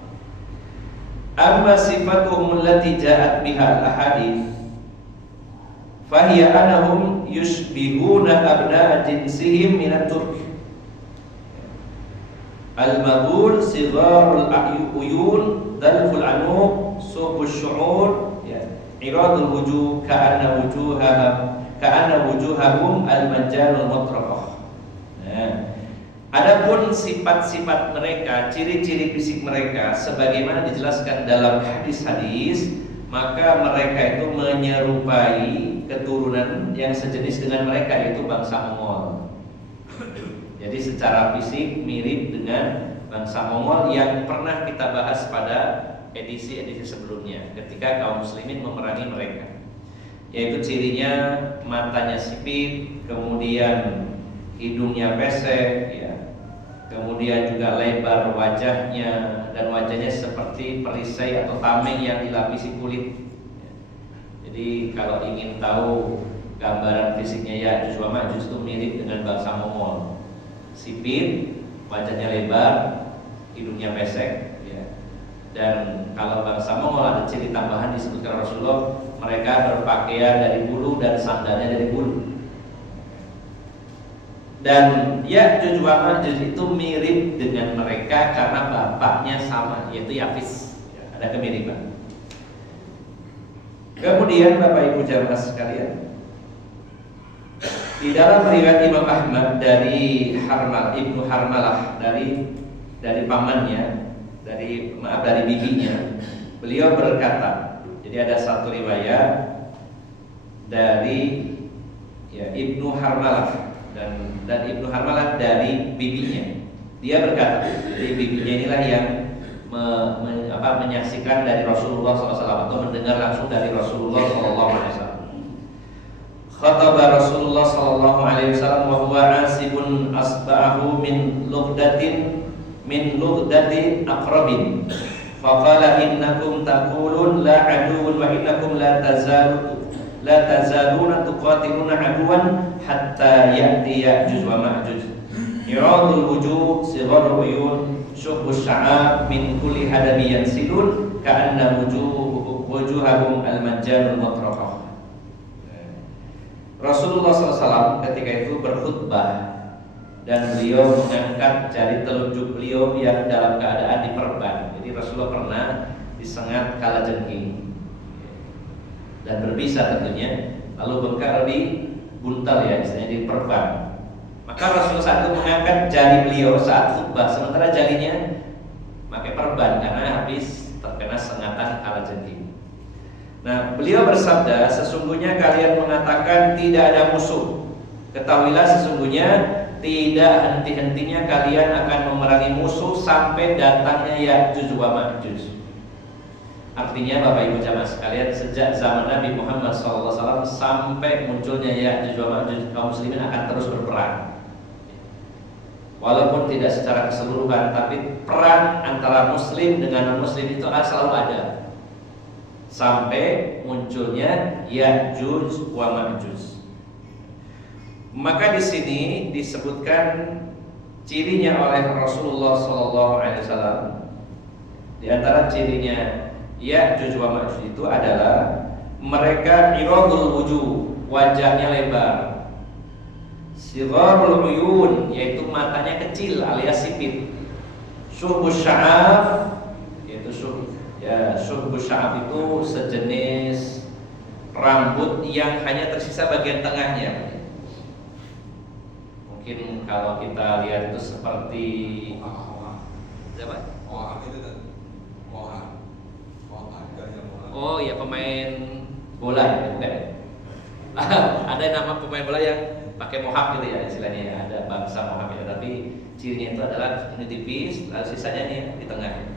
Amma sifatuhum allati ja'at biha al-ahadits fahiya anahum yushbihuna abna'a jinsihim minat turk al-maghul sigharul uyun dalful anub suhbus syu'ur iradul wujuh ka'anna wujuhahum al-majjanul mutraqah. Nah, adapun sifat-sifat mereka, ciri-ciri fisik mereka sebagaimana dijelaskan dalam hadis-hadis, maka mereka itu menyerupai keturunan yang sejenis dengan mereka, yaitu bangsa Mongol. Jadi secara fisik mirip dengan bangsa Mongol yang pernah kita bahas pada edisi-edisi sebelumnya ketika kaum muslimin memerangi mereka, yaitu cirinya matanya sipit, kemudian hidungnya pesek ya, kemudian juga lebar wajahnya, dan wajahnya seperti perisai atau tameng yang dilapisi kulit. Jadi kalau ingin tahu gambaran fisiknya Ya'juj wa Ma'juj itu mirip dengan bangsa Mongol. Sipit, wajahnya lebar, hidungnya pesek, ya. Dan kalau bangsa Mongol ada ciri tambahan disebutkan Rasulullah, mereka berpakaian dari bulu dan sandalnya dari bulu. Dan Ya'juj wa Ma'juj itu mirip dengan mereka karena bapaknya sama, yaitu Yafis. Ada kemiripan. Kemudian Bapak Ibu jamaah sekalian, di dalam riwayat Imam Ahmad dari Ibnu Harmalah dari pamannya, dari bibinya, beliau berkata, jadi ada satu riwayat dari Ibnu Harmalah dan Ibnu Harmalah dari bibinya. Dia berkata, jadi bibinya inilah yang menyaksikan dari Rasulullah SAW atau mendengar langsung dari Rasulullah SAW. Khataba Rasulullah sallallahu alaihi wasallam wa huwa asibun asba'ahu min lughdati aqrabin. Faqala innakum taqulun la aduwwun wa innakum la tazaluna tuqatiluna aduwan hatta ya'ti Ya'juj wa Ma'juj. Iradul wujuh, sigharul uyun, syubbus sya'ab min kulli hadabi yansilun ka'anna wujuhahum al-majjanul mutraqah. Rasulullah SAW ketika itu berkhutbah dan beliau mengangkat jari telunjuk beliau yang dalam keadaan diperban. Jadi Rasulullah pernah disengat kalajengking dan berbisa tentunya, lalu bengkak lebih buntal ya, istilahnya diperban. Maka Rasulullah saat itu mengangkat jari beliau saat khutbah, sementara jarinya pakai perban karena habis terkena sengatan kalajengking. Nah, beliau bersabda, sesungguhnya kalian mengatakan tidak ada musuh. Ketahuilah sesungguhnya tidak henti-hentinya kalian akan memerangi musuh sampai datangnya Ya'juj wa Ma'juj. Artinya Bapak Ibu jamaah sekalian, sejak zaman Nabi Muhammad SAW sampai munculnya Ya'juj wa Ma'juj, kaum muslimin akan terus berperang. Walaupun tidak secara keseluruhan, tapi perang antara muslim dengan non-muslim itu selalu ada sampai munculnya Ya'juj wa Ma'juj. Maka di sini disebutkan cirinya oleh Rasulullah SAW. Di antara cirinya Ya'juj wa Ma'juj itu adalah mereka iradul wujuh, wajahnya lebar. Sigharul uyun, yaitu matanya kecil alias sipit. Syubbus sya'ab, yaitu syubbus sya'ab itu sejenis rambut yang hanya tersisa bagian tengahnya. Mungkin kalau kita lihat itu seperti siapa? Oh ya, pemain bola ya, bukan? Ada nama pemain bola yang pakai mohak gitu ya istilahnya ya. Ada bangsa mohak ya, tapi cirinya itu adalah ini tipis, lalu sisanya nih di tengah.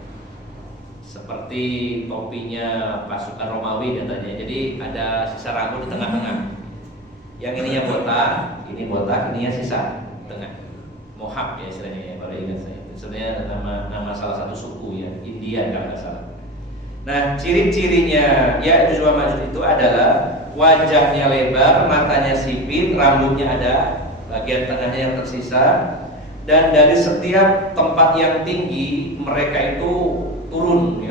Seperti topinya pasukan Romawi katanya. Jadi ada sisa rambut di tengah-tengah. Yang ininya botak, ininya sisa tengah. Mohak ya istilahnya ya, baru ingat saya. Sebenarnya nama salah satu suku ya, India kalau nggak salah. Nah, ciri-cirinya Ya'juj wa Ma'juj itu adalah wajahnya lebar, matanya sipit, rambutnya ada, bagian tengahnya yang tersisa, dan dari setiap tempat yang tinggi mereka itu turun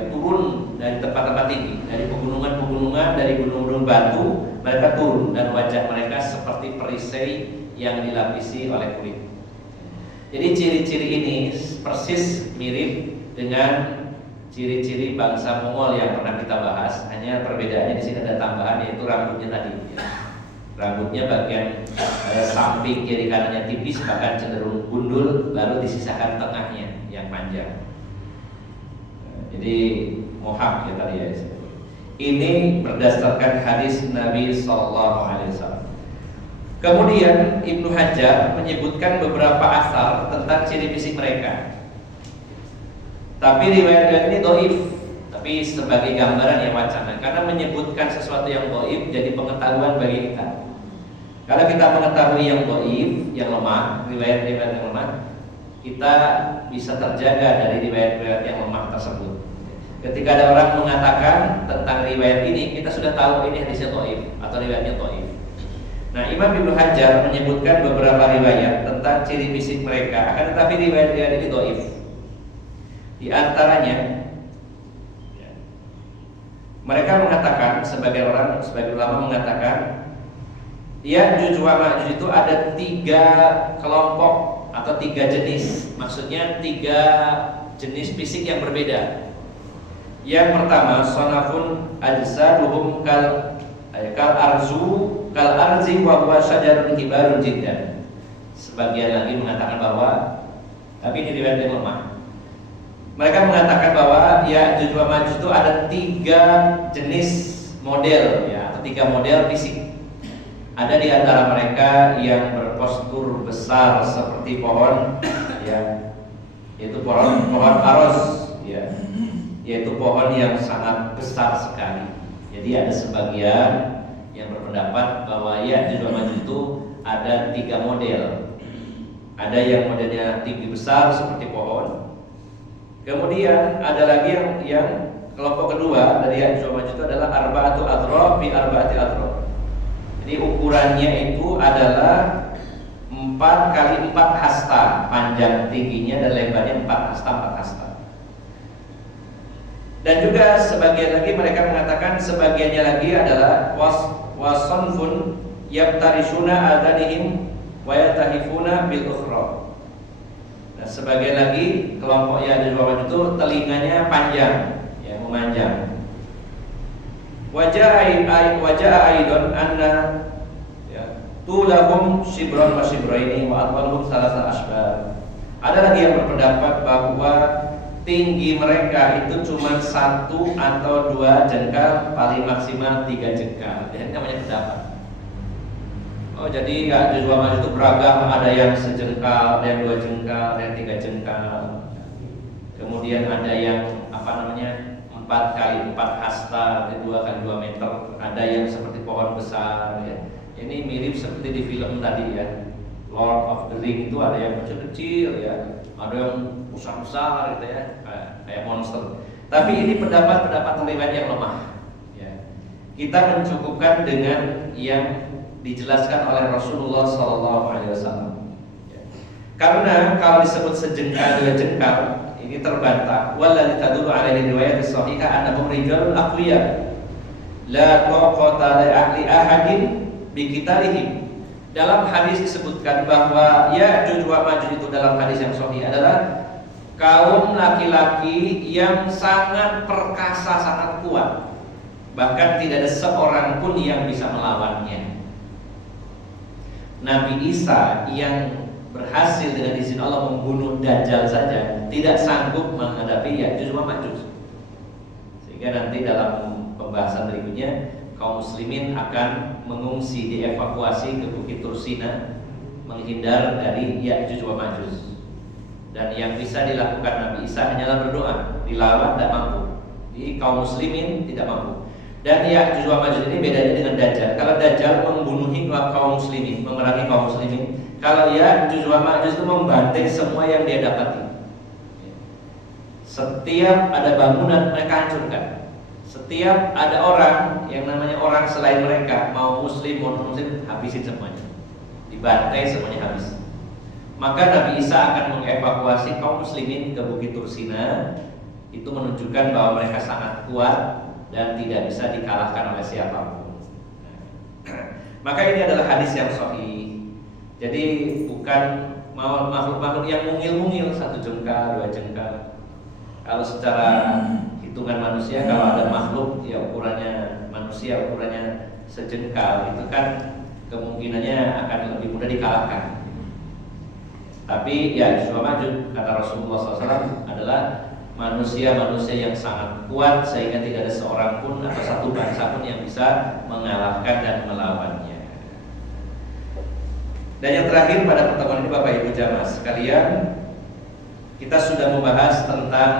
dari tempat-tempat tinggi, dari pegunungan-pegunungan, dari gunung-gunung batu, mereka turun dan wajah mereka seperti perisai yang dilapisi oleh kulit. Jadi ciri-ciri ini persis mirip dengan ciri-ciri bangsa Mongol yang pernah kita bahas, hanya perbedaannya di sini ada tambahan yaitu rambutnya tadi. Rambutnya bagian samping kiri kanannya tipis, bahkan cenderung gundul, lalu disisakan tengahnya yang panjang. Jadi mohak ya tadi ya. Ini berdasarkan hadis Nabi SAW. Kemudian Ibnu Hajar menyebutkan beberapa asar tentang ciri fisik mereka. Tapi riwayat-riwayat ini dhaif, tapi sebagai gambaran yang wacana, karena menyebutkan sesuatu yang dhaif jadi pengetahuan bagi kita. Kalau kita mengetahui yang dhaif, yang lemah, riwayat-riwayat yang lemah, kita bisa terjaga dari riwayat-riwayat yang lemah tersebut. Ketika ada orang mengatakan tentang riwayat ini, kita sudah tahu ini hadisnya dhaif atau riwayatnya dhaif. Nah, Imam Ibnu Hajar menyebutkan beberapa riwayat tentang ciri fisik mereka, akan tetapi riwayat-riwayat ini dhaif. Di antaranya, mereka mengatakan, sebagai ulama mengatakan, Ya'juj wa Ma'juj itu ada 3 kelompok atau 3 jenis. Maksudnya 3 jenis fisik yang berbeda. Yang pertama, sonafun ajsaduhum kal arzi wa huwa syajarun kibarun jiddan. Sebagian lagi mengatakan bahwa, tapi ini riwayat yang lemah. Mereka mengatakan bahwa Ya'juj wa Ma'juj itu ada 3 jenis model, ya, atau 3 model fisik. Ada di antara mereka yang berpostur besar seperti pohon, ya, yaitu pohon aros, ya, yaitu pohon yang sangat besar sekali. Jadi ada sebagian yang berpendapat bahwa Ya'juj wa Ma'juj itu ada 3 model. Ada yang modelnya tinggi besar seperti pohon. Kemudian ada lagi yang kelompok kedua dari Ya'juj wa Ma'juj itu adalah arba'atu adra bi arba'ati adra. Jadi ukurannya itu adalah 4 kali 4 hasta, panjang tingginya dan lebarnya 4 hasta. Dan juga sebagian lagi mereka mengatakan sebagiannya lagi adalah wasanfun yabtarishuna adanihim wa yatahifuna bil ukhra. Nah, sebagian lagi kelompok Ya'juj wa Ma'juj itu telinganya panjang, ya, memanjang. Wajah aidon anna, ya, tulahum shibron wa shibraini wa atwaluhum salasa asbar. Ada lagi yang berpendapat bahwa tinggi mereka itu cuma 1 atau 2 jengkal, paling maksimal 3 jengkal. Ini namanya pendapat. Oh, jadi Ya'juj wa Ma'juj itu beragam, ada yang sejengkal, ada yang 2 jengkal, ada yang 3 jengkal. Kemudian ada yang 4 kali 4 hasta, 2 kali 2 meter. Ada yang seperti pohon besar, ya. Ini mirip seperti di film tadi, ya, Lord of the Ring itu ada yang kecil-kecil, ya, ada yang besar-besar gitu, ya, kayak monster. Tapi ini pendapat riwayat yang lemah, ya. Kita mencukupkan dengan yang dijelaskan oleh Rasulullah SAW, ya. Karena kalau disebut sejengkal 2 jengkal ini terbantah. Walladzi tadullu alaihi riwayat as-sahihah annahum rijalun aqwiya la taqata li ahli ahadin bi qitalihim. Dalam hadis disebutkan bahwa Ya'juj wa Ma'juj itu dalam hadis yang sahih adalah kaum laki-laki yang sangat perkasa, sangat kuat. Bahkan tidak ada seorang pun yang bisa melawannya. Nabi Isa yang berhasil dengan izin Allah membunuh Dajjal saja tidak sanggup menghadapi Ya'juj wa Ma'juj. Sehingga nanti dalam pembahasan berikutnya kaum muslimin akan mengungsi, dievakuasi ke Bukit Tursina menghindar dari Ya'juj wa Ma'juj. Dan yang bisa dilakukan Nabi Isa hanyalah berdoa, dilawan tidak mampu. Jadi kaum muslimin tidak mampu. Dan Ya'juj wa Ma'juj ini bedanya dengan Dajjal. Kalau Dajjal membunuhi kaum muslimin, memerangi kaum muslimin. Kalau Ya'juj wa Ma'juj itu membantai semua yang dia dapati. Setiap ada bangunan mereka hancurkan. Setiap ada orang yang namanya orang selain mereka, mau muslim mau non muslim, habisin semuanya. Dibantai semuanya habis. Maka Nabi Isa akan mengevakuasi kaum muslimin ke Bukit Tursina. Itu menunjukkan bahwa mereka sangat kuat dan tidak bisa dikalahkan oleh siapapun. Maka ini adalah hadis yang sahih. Jadi bukan makhluk-makhluk yang mungil-mungil 1 jengkal, 2 jengkal. Kalau secara hitungan manusia, kalau ada makhluk ya ukurannya manusia, ukurannya sejengkal, itu kan kemungkinannya akan lebih mudah dikalahkan. Tapi Ya'juj wa Ma'juj kata Rasulullah SAW adalah manusia-manusia yang sangat kuat sehingga tidak ada seorang pun atau satu bangsa pun yang bisa mengalahkan dan melawannya. Dan yang terakhir pada pertemuan ini Bapak Ibu jamaah sekalian, kita sudah membahas tentang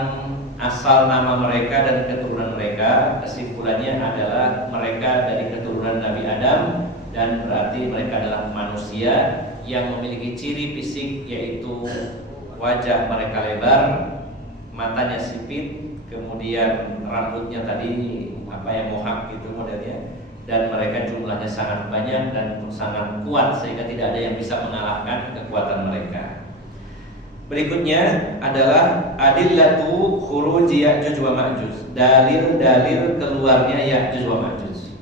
asal nama mereka dan keturunan mereka. Kesimpulannya adalah mereka dari keturunan Nabi Adam dan berarti mereka adalah manusia yang memiliki ciri fisik yaitu wajah mereka lebar, matanya sipit, kemudian rambutnya tadi yang mohak gitu modelnya, dan mereka jumlahnya sangat banyak dan sangat kuat sehingga tidak ada yang bisa mengalahkan kekuatan mereka. Berikutnya adalah adillatu khuruji Ya'juj wa Ma'juj, dalil-dalil keluarnya Ya'juj wa Ma'juj.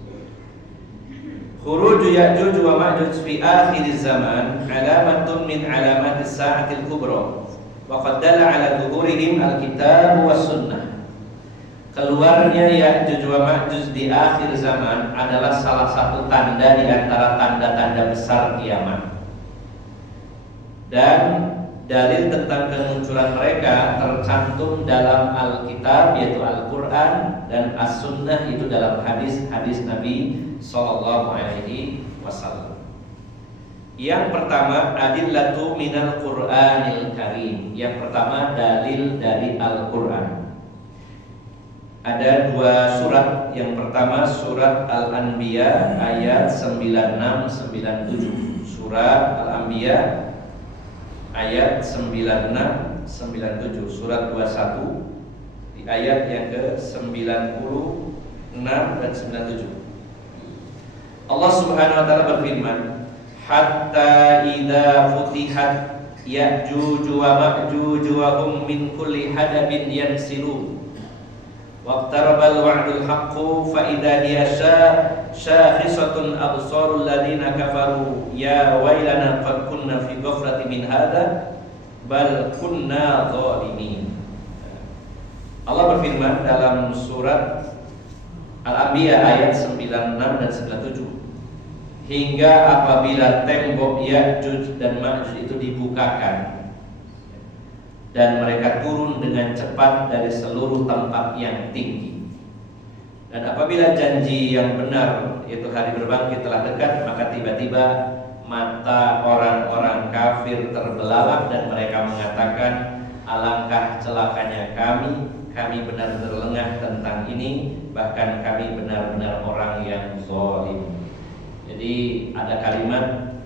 Khuruju Ya'juj wa Ma'juj fi akhir zaman alamatun min alamatis sa'atil kubra wa qad dalla ala dhuhurihim alkitab was sunnah. Keluarnya Ya'juj wa Ma'juj di akhir zaman adalah salah satu tanda di antara tanda-tanda besar kiamat. Dan dalil tentang kemunculan mereka tercantum dalam Alkitab yaitu Al-Quran, dan As-Sunnah itu dalam hadis-hadis Nabi Sallallahu Alaihi Wasallam. Yang pertama, adillatu minal Qur'anil Karim. Yang pertama, dalil dari Al-Quran. Ada dua surat. Yang pertama surat Al-Anbiya ayat 96-97. Surat Al-Anbiya ayat 96-97, surat 21 di ayat yang ke-96 dan 97. Allah Subhanahu wa taala berfirman, hatta idza futihat Ya'juj wa Ma'juj wa hum min kulli hadabin yansilun waqtarabal wa'dul haqqu fa idza hiya syakhisatun absarul ladina kafaru ya wailana qad kunna fi ghaflatin min hadza bal kunna zalimin. Allah berfirman dalam surat Al-Anbiya ayat 96 dan 97, hingga apabila tembok Ya'juj dan Ma'juj itu dibukakan dan mereka turun dengan cepat dari seluruh tempat yang tinggi. Dan apabila janji yang benar yaitu hari berbangkit telah dekat, maka tiba-tiba mata orang-orang kafir terbelalak dan mereka mengatakan, alangkah celakanya kami benar-benar lengah tentang ini, bahkan kami benar-benar orang yang zalim. Jadi ada kalimat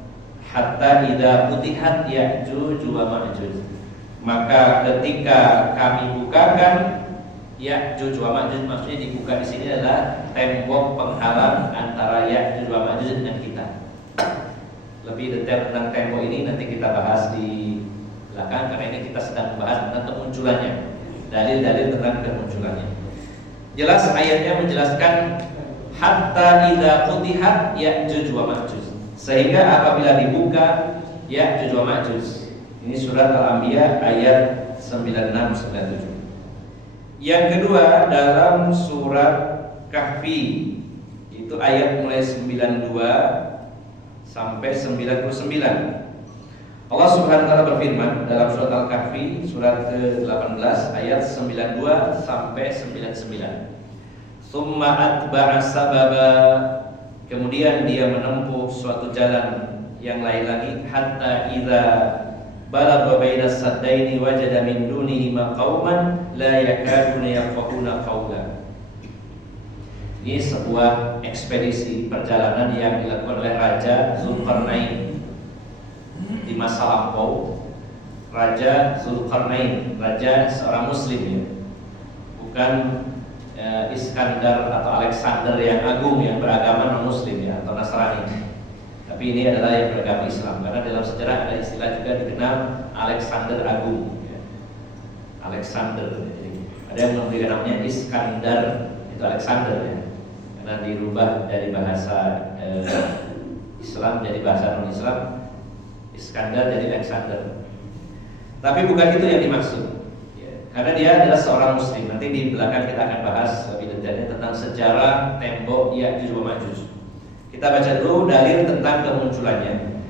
hatta idza futihat Ya'juj wa Ma'juj, maka ketika kami bukakan Ya'juj wa Ma'juj, maksudnya dibuka di sini adalah tembok penghalang antara Ya'juj wa Ma'juj dengan kita. Lebih detail tentang tembok ini nanti kita bahas di belakang, karena ini kita sedang membahas tentang kemunculannya, dalil-dalil tentang kemunculannya. Jelas ayatnya menjelaskan hatta idza futihat Ya'juj wa Ma'juj, sehingga apabila dibuka Ya'juj wa Ma'juj. Ini surat Al-Anbiya ayat 96-97. Yang kedua dalam surat Kahfi, itu ayat mulai 92 sampai 99. Allah Subhanahu wa taala berfirman dalam surat Al-Kahfi surat ke-18 ayat 92 sampai 99. Tsumma atba'a sababa, kemudian dia menempuh suatu jalan yang lain lagi, hatta idza balagha baina saddaini wajada min dunihima qauman la yakaduna yafqahuna qawla. Ini sebuah ekspedisi perjalanan yang dilakukan oleh Raja Zulkarnain di masa lampau. Raja Zulkarnain, raja seorang muslim ya, bukan Iskandar atau Alexander yang agung yang beragama non-muslim ya, atau Nasrani. Tapi ini adalah yang beragama Islam, karena dalam sejarah ada istilah juga dikenal Alexander Agung ya. Alexander, jadi ada yang memberikan namanya Iskandar, itu Alexander ya, karena dirubah dari bahasa Islam jadi bahasa non-Islam, Iskandar jadi Alexander. Tapi bukan itu yang dimaksud ya, karena dia adalah seorang muslim. Nanti di belakang kita akan bahas lebih detailnya tentang sejarah tembok Ya'juj wa Ma'juj. Kita baca dulu dalil tentang kemunculannya.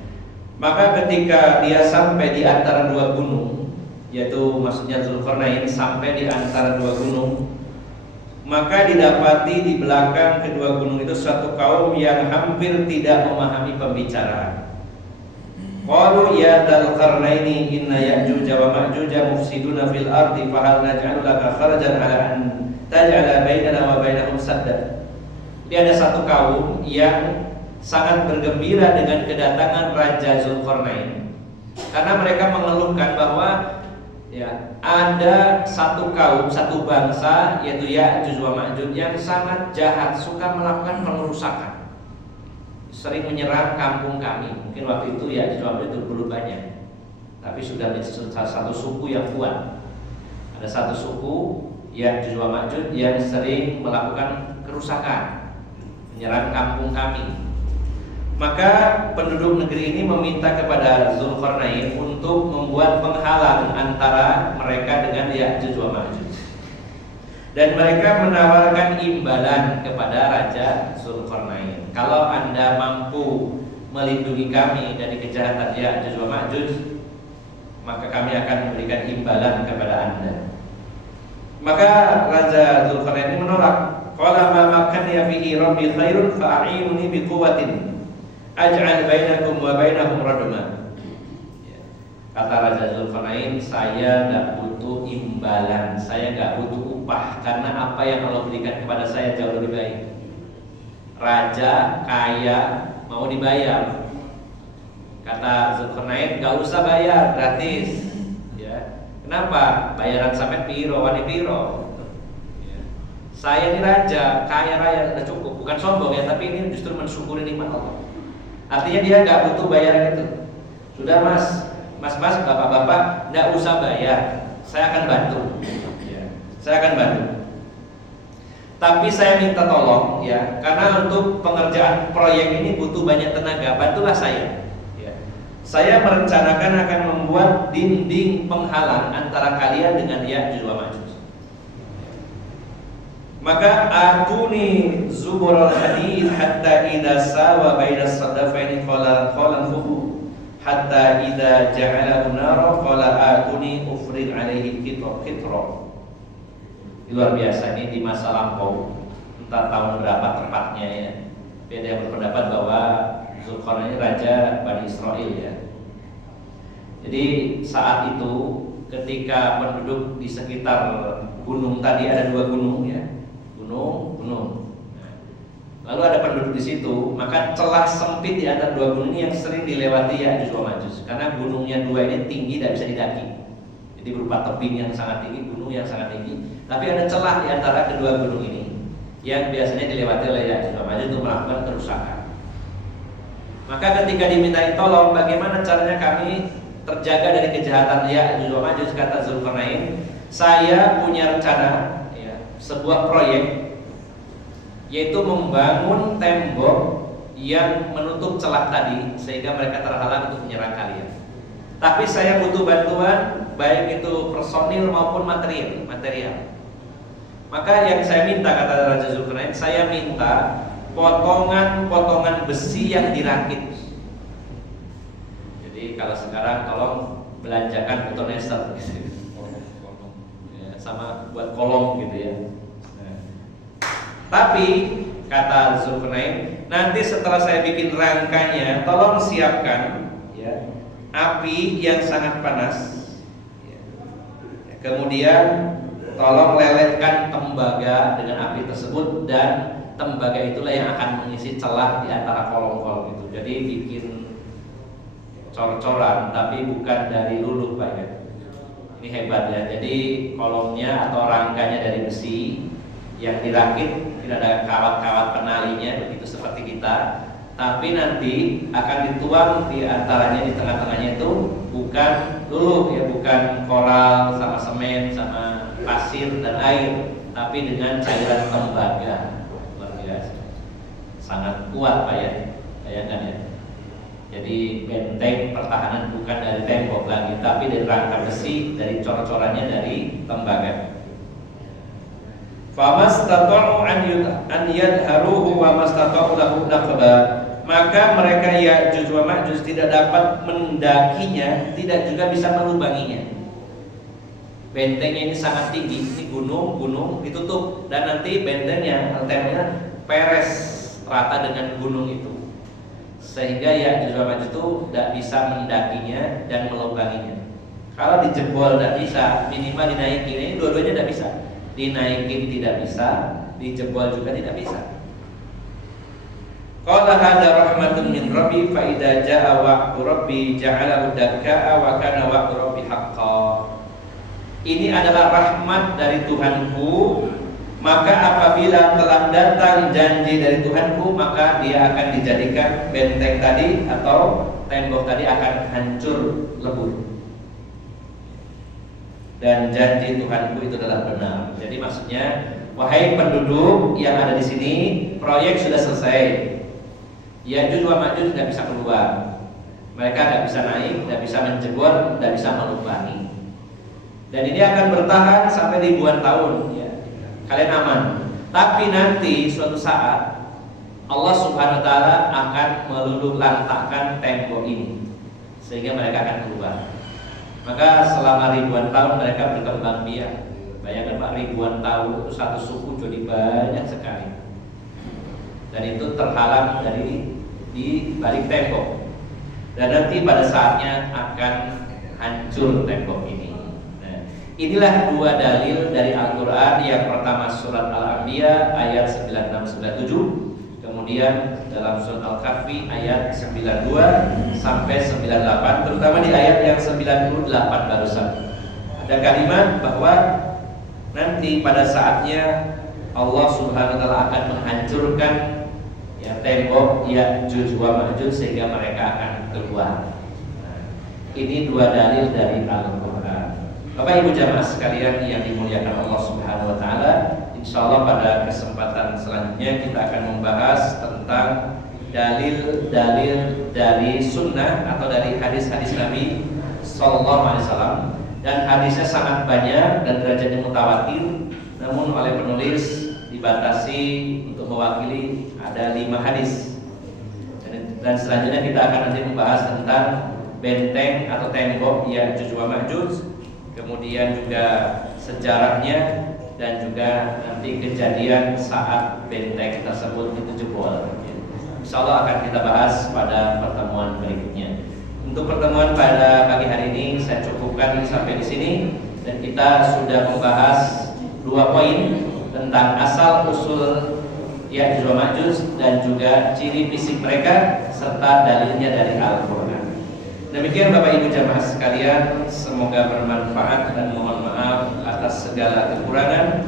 Maka ketika dia sampai di antara dua gunung, yaitu maksudnya Zulkarnain sampai di antara dua gunung, maka didapati di belakang kedua gunung itu suatu kaum yang hampir tidak memahami pembicaraan. Qalu ya dzal qarnaini inna Ya'juj wa Ma'juj mufsiduna fil ardi fahal naj'alu laka kharajan 'ala an taj'ala bainana wa bainahum sadda. Jadi ada satu kaum yang sangat bergembira dengan kedatangan Raja Zulkarnain, karena mereka mengeluhkan bahwa ya, ada satu kaum, satu bangsa yaitu Ya'juj wa Ma'juj yang sangat jahat, suka melakukan pengerusakan, sering menyerang kampung kami. Mungkin waktu itu Ya'juj wa Ma'juj itu belum banyak, tapi sudah menjadi satu suku yang kuat. Ada satu suku Ya'juj wa Ma'juj yang sering melakukan kerusakan, menyerang kampung kami. Maka penduduk negeri ini meminta kepada Zulkarnain untuk membuat penghalang antara mereka dengan Ya'juj wa Ma'juj. Dan mereka menawarkan imbalan kepada Raja Zulkarnain, kalau Anda mampu melindungi kami dari kejahatan Ya'juj wa Ma'juj, maka kami akan memberikan imbalan kepada Anda. Maka Raja Zulkarnain ini menolak. Qala ma makani fihi rabbi khairun fa'inuni biquwwatin aj'al bainakum wa bainahum radma. Kata Raja Zulkarnain, saya enggak butuh imbalan, saya enggak butuh upah, karena apa yang Allah berikan kepada saya jauh lebih baik. Raja kaya mau dibayar. Kata Zulkarnain, enggak usah bayar, gratis. Ya. Kenapa? Bayaran sampai piro, wani piro. Ya. Saya ini raja, kaya raya, sudah cukup. Bukan sombong ya, tapi ini justru mensyukuri nikmat Allah. Artinya dia nggak butuh bayaran itu. Sudah mas, bapak-bapak, nggak usah bayar. Saya akan bantu. Ya, saya akan bantu. Tapi saya minta tolong, ya, karena untuk pengerjaan proyek ini butuh banyak tenaga. Bantulah saya. Ya. Saya merencanakan akan membuat dinding penghalang antara kalian dengan Ya'juj wa Ma'juj. Maka atuni zuburul hadid hatta idza sawa baina as-sadafaini qala fuhu hatta idza ja'ala an-nara qala atuni ufrid alaihi qitra. Luar biasa, ini di masa lampau, entah tahun berapa tepatnya ya. Beda yang berpendapat bahwa Zulkarnain ini raja Bani Israel ya. Jadi saat itu ketika penduduk di sekitar gunung tadi, ada dua gunung ya. Gunung. Lalu ada penduduk di situ, maka celah sempit di antara dua gunung ini yang sering dilewati Ya'juj wa Ma'juj. Karena gunungnya dua ini tinggi, tidak bisa didaki. Jadi berupa tebing yang sangat tinggi, gunung yang sangat tinggi. Tapi ada celah di antara kedua gunung ini yang biasanya dilewati oleh Ya'juj wa Ma'juj untuk melakukan kerusakan. Maka ketika dimintai tolong, bagaimana caranya kami terjaga dari kejahatan Ya'juj wa Ma'juj, kata Zulkarnain, saya punya rencana sebuah proyek, yaitu membangun tembok yang menutup celah tadi sehingga mereka terhalang untuk menyerang kalian. Tapi saya butuh bantuan, baik itu personil maupun material. Maka yang saya minta, kata Raja Zulkarnain, saya minta potongan-potongan besi yang dirakit. Jadi kalau sekarang tolong belanjakan betonester gitu. Sama buat kolong gitu ya. Tapi kata Zulkarnain, nanti setelah saya bikin rangkanya, tolong siapkan ya, api yang sangat panas. Ya. Kemudian tolong lelehkan tembaga dengan api tersebut, dan tembaga itulah yang akan mengisi celah di antara kolong-kolong itu. Jadi bikin cor-coran, tapi bukan dari luluh Pak ya. Ini hebat ya. Jadi kolomnya atau rangkanya dari besi yang dirakit, tidak ada kawat-kawat penalinya begitu seperti kita, tapi nanti akan dituang di antaranya, di tengah-tengahnya itu bukan luluh ya, bukan koral sama semen sama pasir dan air, tapi dengan cairan tembaga. Luar biasa, sangat kuat Pak ya, bayangkan ya. Jadi benteng pertahanan bukan dari tembok lagi, tapi dari rangka besi, dari cor-corannya dari tembaga. Famastata'u an yadharuhu wa mastata'u lahu naqba. Maka mereka Ya'juj wa Ma'juj tidak dapat mendakinya, tidak juga bisa melubanginya. Bentengnya ini sangat tinggi, ini gunung ditutup, dan nanti bentengnya, temboknya peres rata dengan gunung itu, sehingga Ya'juj wa Ma'juj itu tidak bisa mendakinya dan melubanginya. Kalau dijebol tidak bisa, minimal dinaikin. Ini dua-duanya tidak bisa. Dinaikin tidak bisa, dijebol juga tidak bisa. Qala hadza rahmatun min rabbi fa idza jaa waqtu rabbi ja'alahu dakka'a wa kana waqtu rabbi haqqan. ini adalah rahmat dari Tuhanku, maka apabila telah datang janji dari Tuhanku, maka dia akan dijadikan benteng tadi atau tembok tadi akan hancur lebur. Dan janji Tuhanku itu adalah benar. Jadi maksudnya, wahai penduduk yang ada di sini, proyek sudah selesai. Ya'juj wa Ma'juj tidak bisa keluar. Mereka tidak bisa naik, tidak bisa menjebol, tidak bisa melubangi. Dan ini akan bertahan sampai ribuan tahun. Ya. Kalian aman. Tapi nanti suatu saat Allah Subhanahu wa taala akan meluluh lantakkan tembok ini sehingga mereka akan keluar. Maka selama ribuan tahun mereka berkembang biak. Bayangkan Pak, ribuan tahun itu satu suku jadi banyak sekali. Dan itu terhalang dari di balik tembok. Dan nanti pada saatnya akan hancur tembok ini. Nah, inilah dua dalil dari Al-Quran. Yang pertama surat Al-Anbiya ayat 96-97, kemudian dalam surat Al-Kahfi ayat 92 sampai 98, terutama di ayat yang 98 barusan. Ada kalimat bahwa nanti pada saatnya Allah Subhanahu wa taala akan menghancurkan ya tembok Ya'juj wa Ma'juj sehingga mereka akan keluar. Nah, ini dua dalil dari Al-Quran. Bapak Ibu jamaah sekalian yang dimuliakan Allah Subhanahu wa taala, insyaallah pada kesempatan selanjutnya kita akan membahas tentang dalil-dalil dari sunnah atau dari hadis-hadis Nabi sallallahu alaihi wasallam. Dan hadisnya sangat banyak dan derajatnya mutawatir, namun oleh penulis dibatasi untuk mewakili ada 5 hadis. Dan selanjutnya kita akan nanti membahas tentang benteng atau tembok Ya'juj wa Ma'juj, kemudian juga sejarahnya dan juga nanti kejadian saat benteng tersebut itu jebol. Insyaallah akan kita bahas pada pertemuan berikutnya. Untuk pertemuan pada pagi hari ini saya cukupkan sampai di sini, dan kita sudah membahas 2 poin tentang asal usul Ya'juj wa Ma'juj dan juga ciri fisik mereka serta dalilnya dari Al-Quran. Demikian Bapak Ibu jamaah sekalian, semoga bermanfaat dan mohon maaf atas segala kekurangan.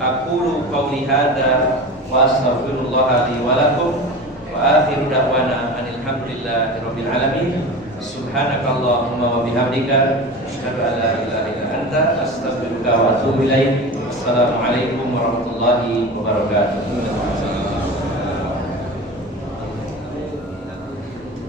Aqulu qouli hadza wa astaghfirullah li wa lakum wa akhiru da'wana alhamdulillahi rabbil alamin. Subhanakallahumma wa bihamdika asyhadu an la ilaha illa anta astaghfiruka wa atubu ilaik. Assalamualaikum warahmatullahi wabarakatuh.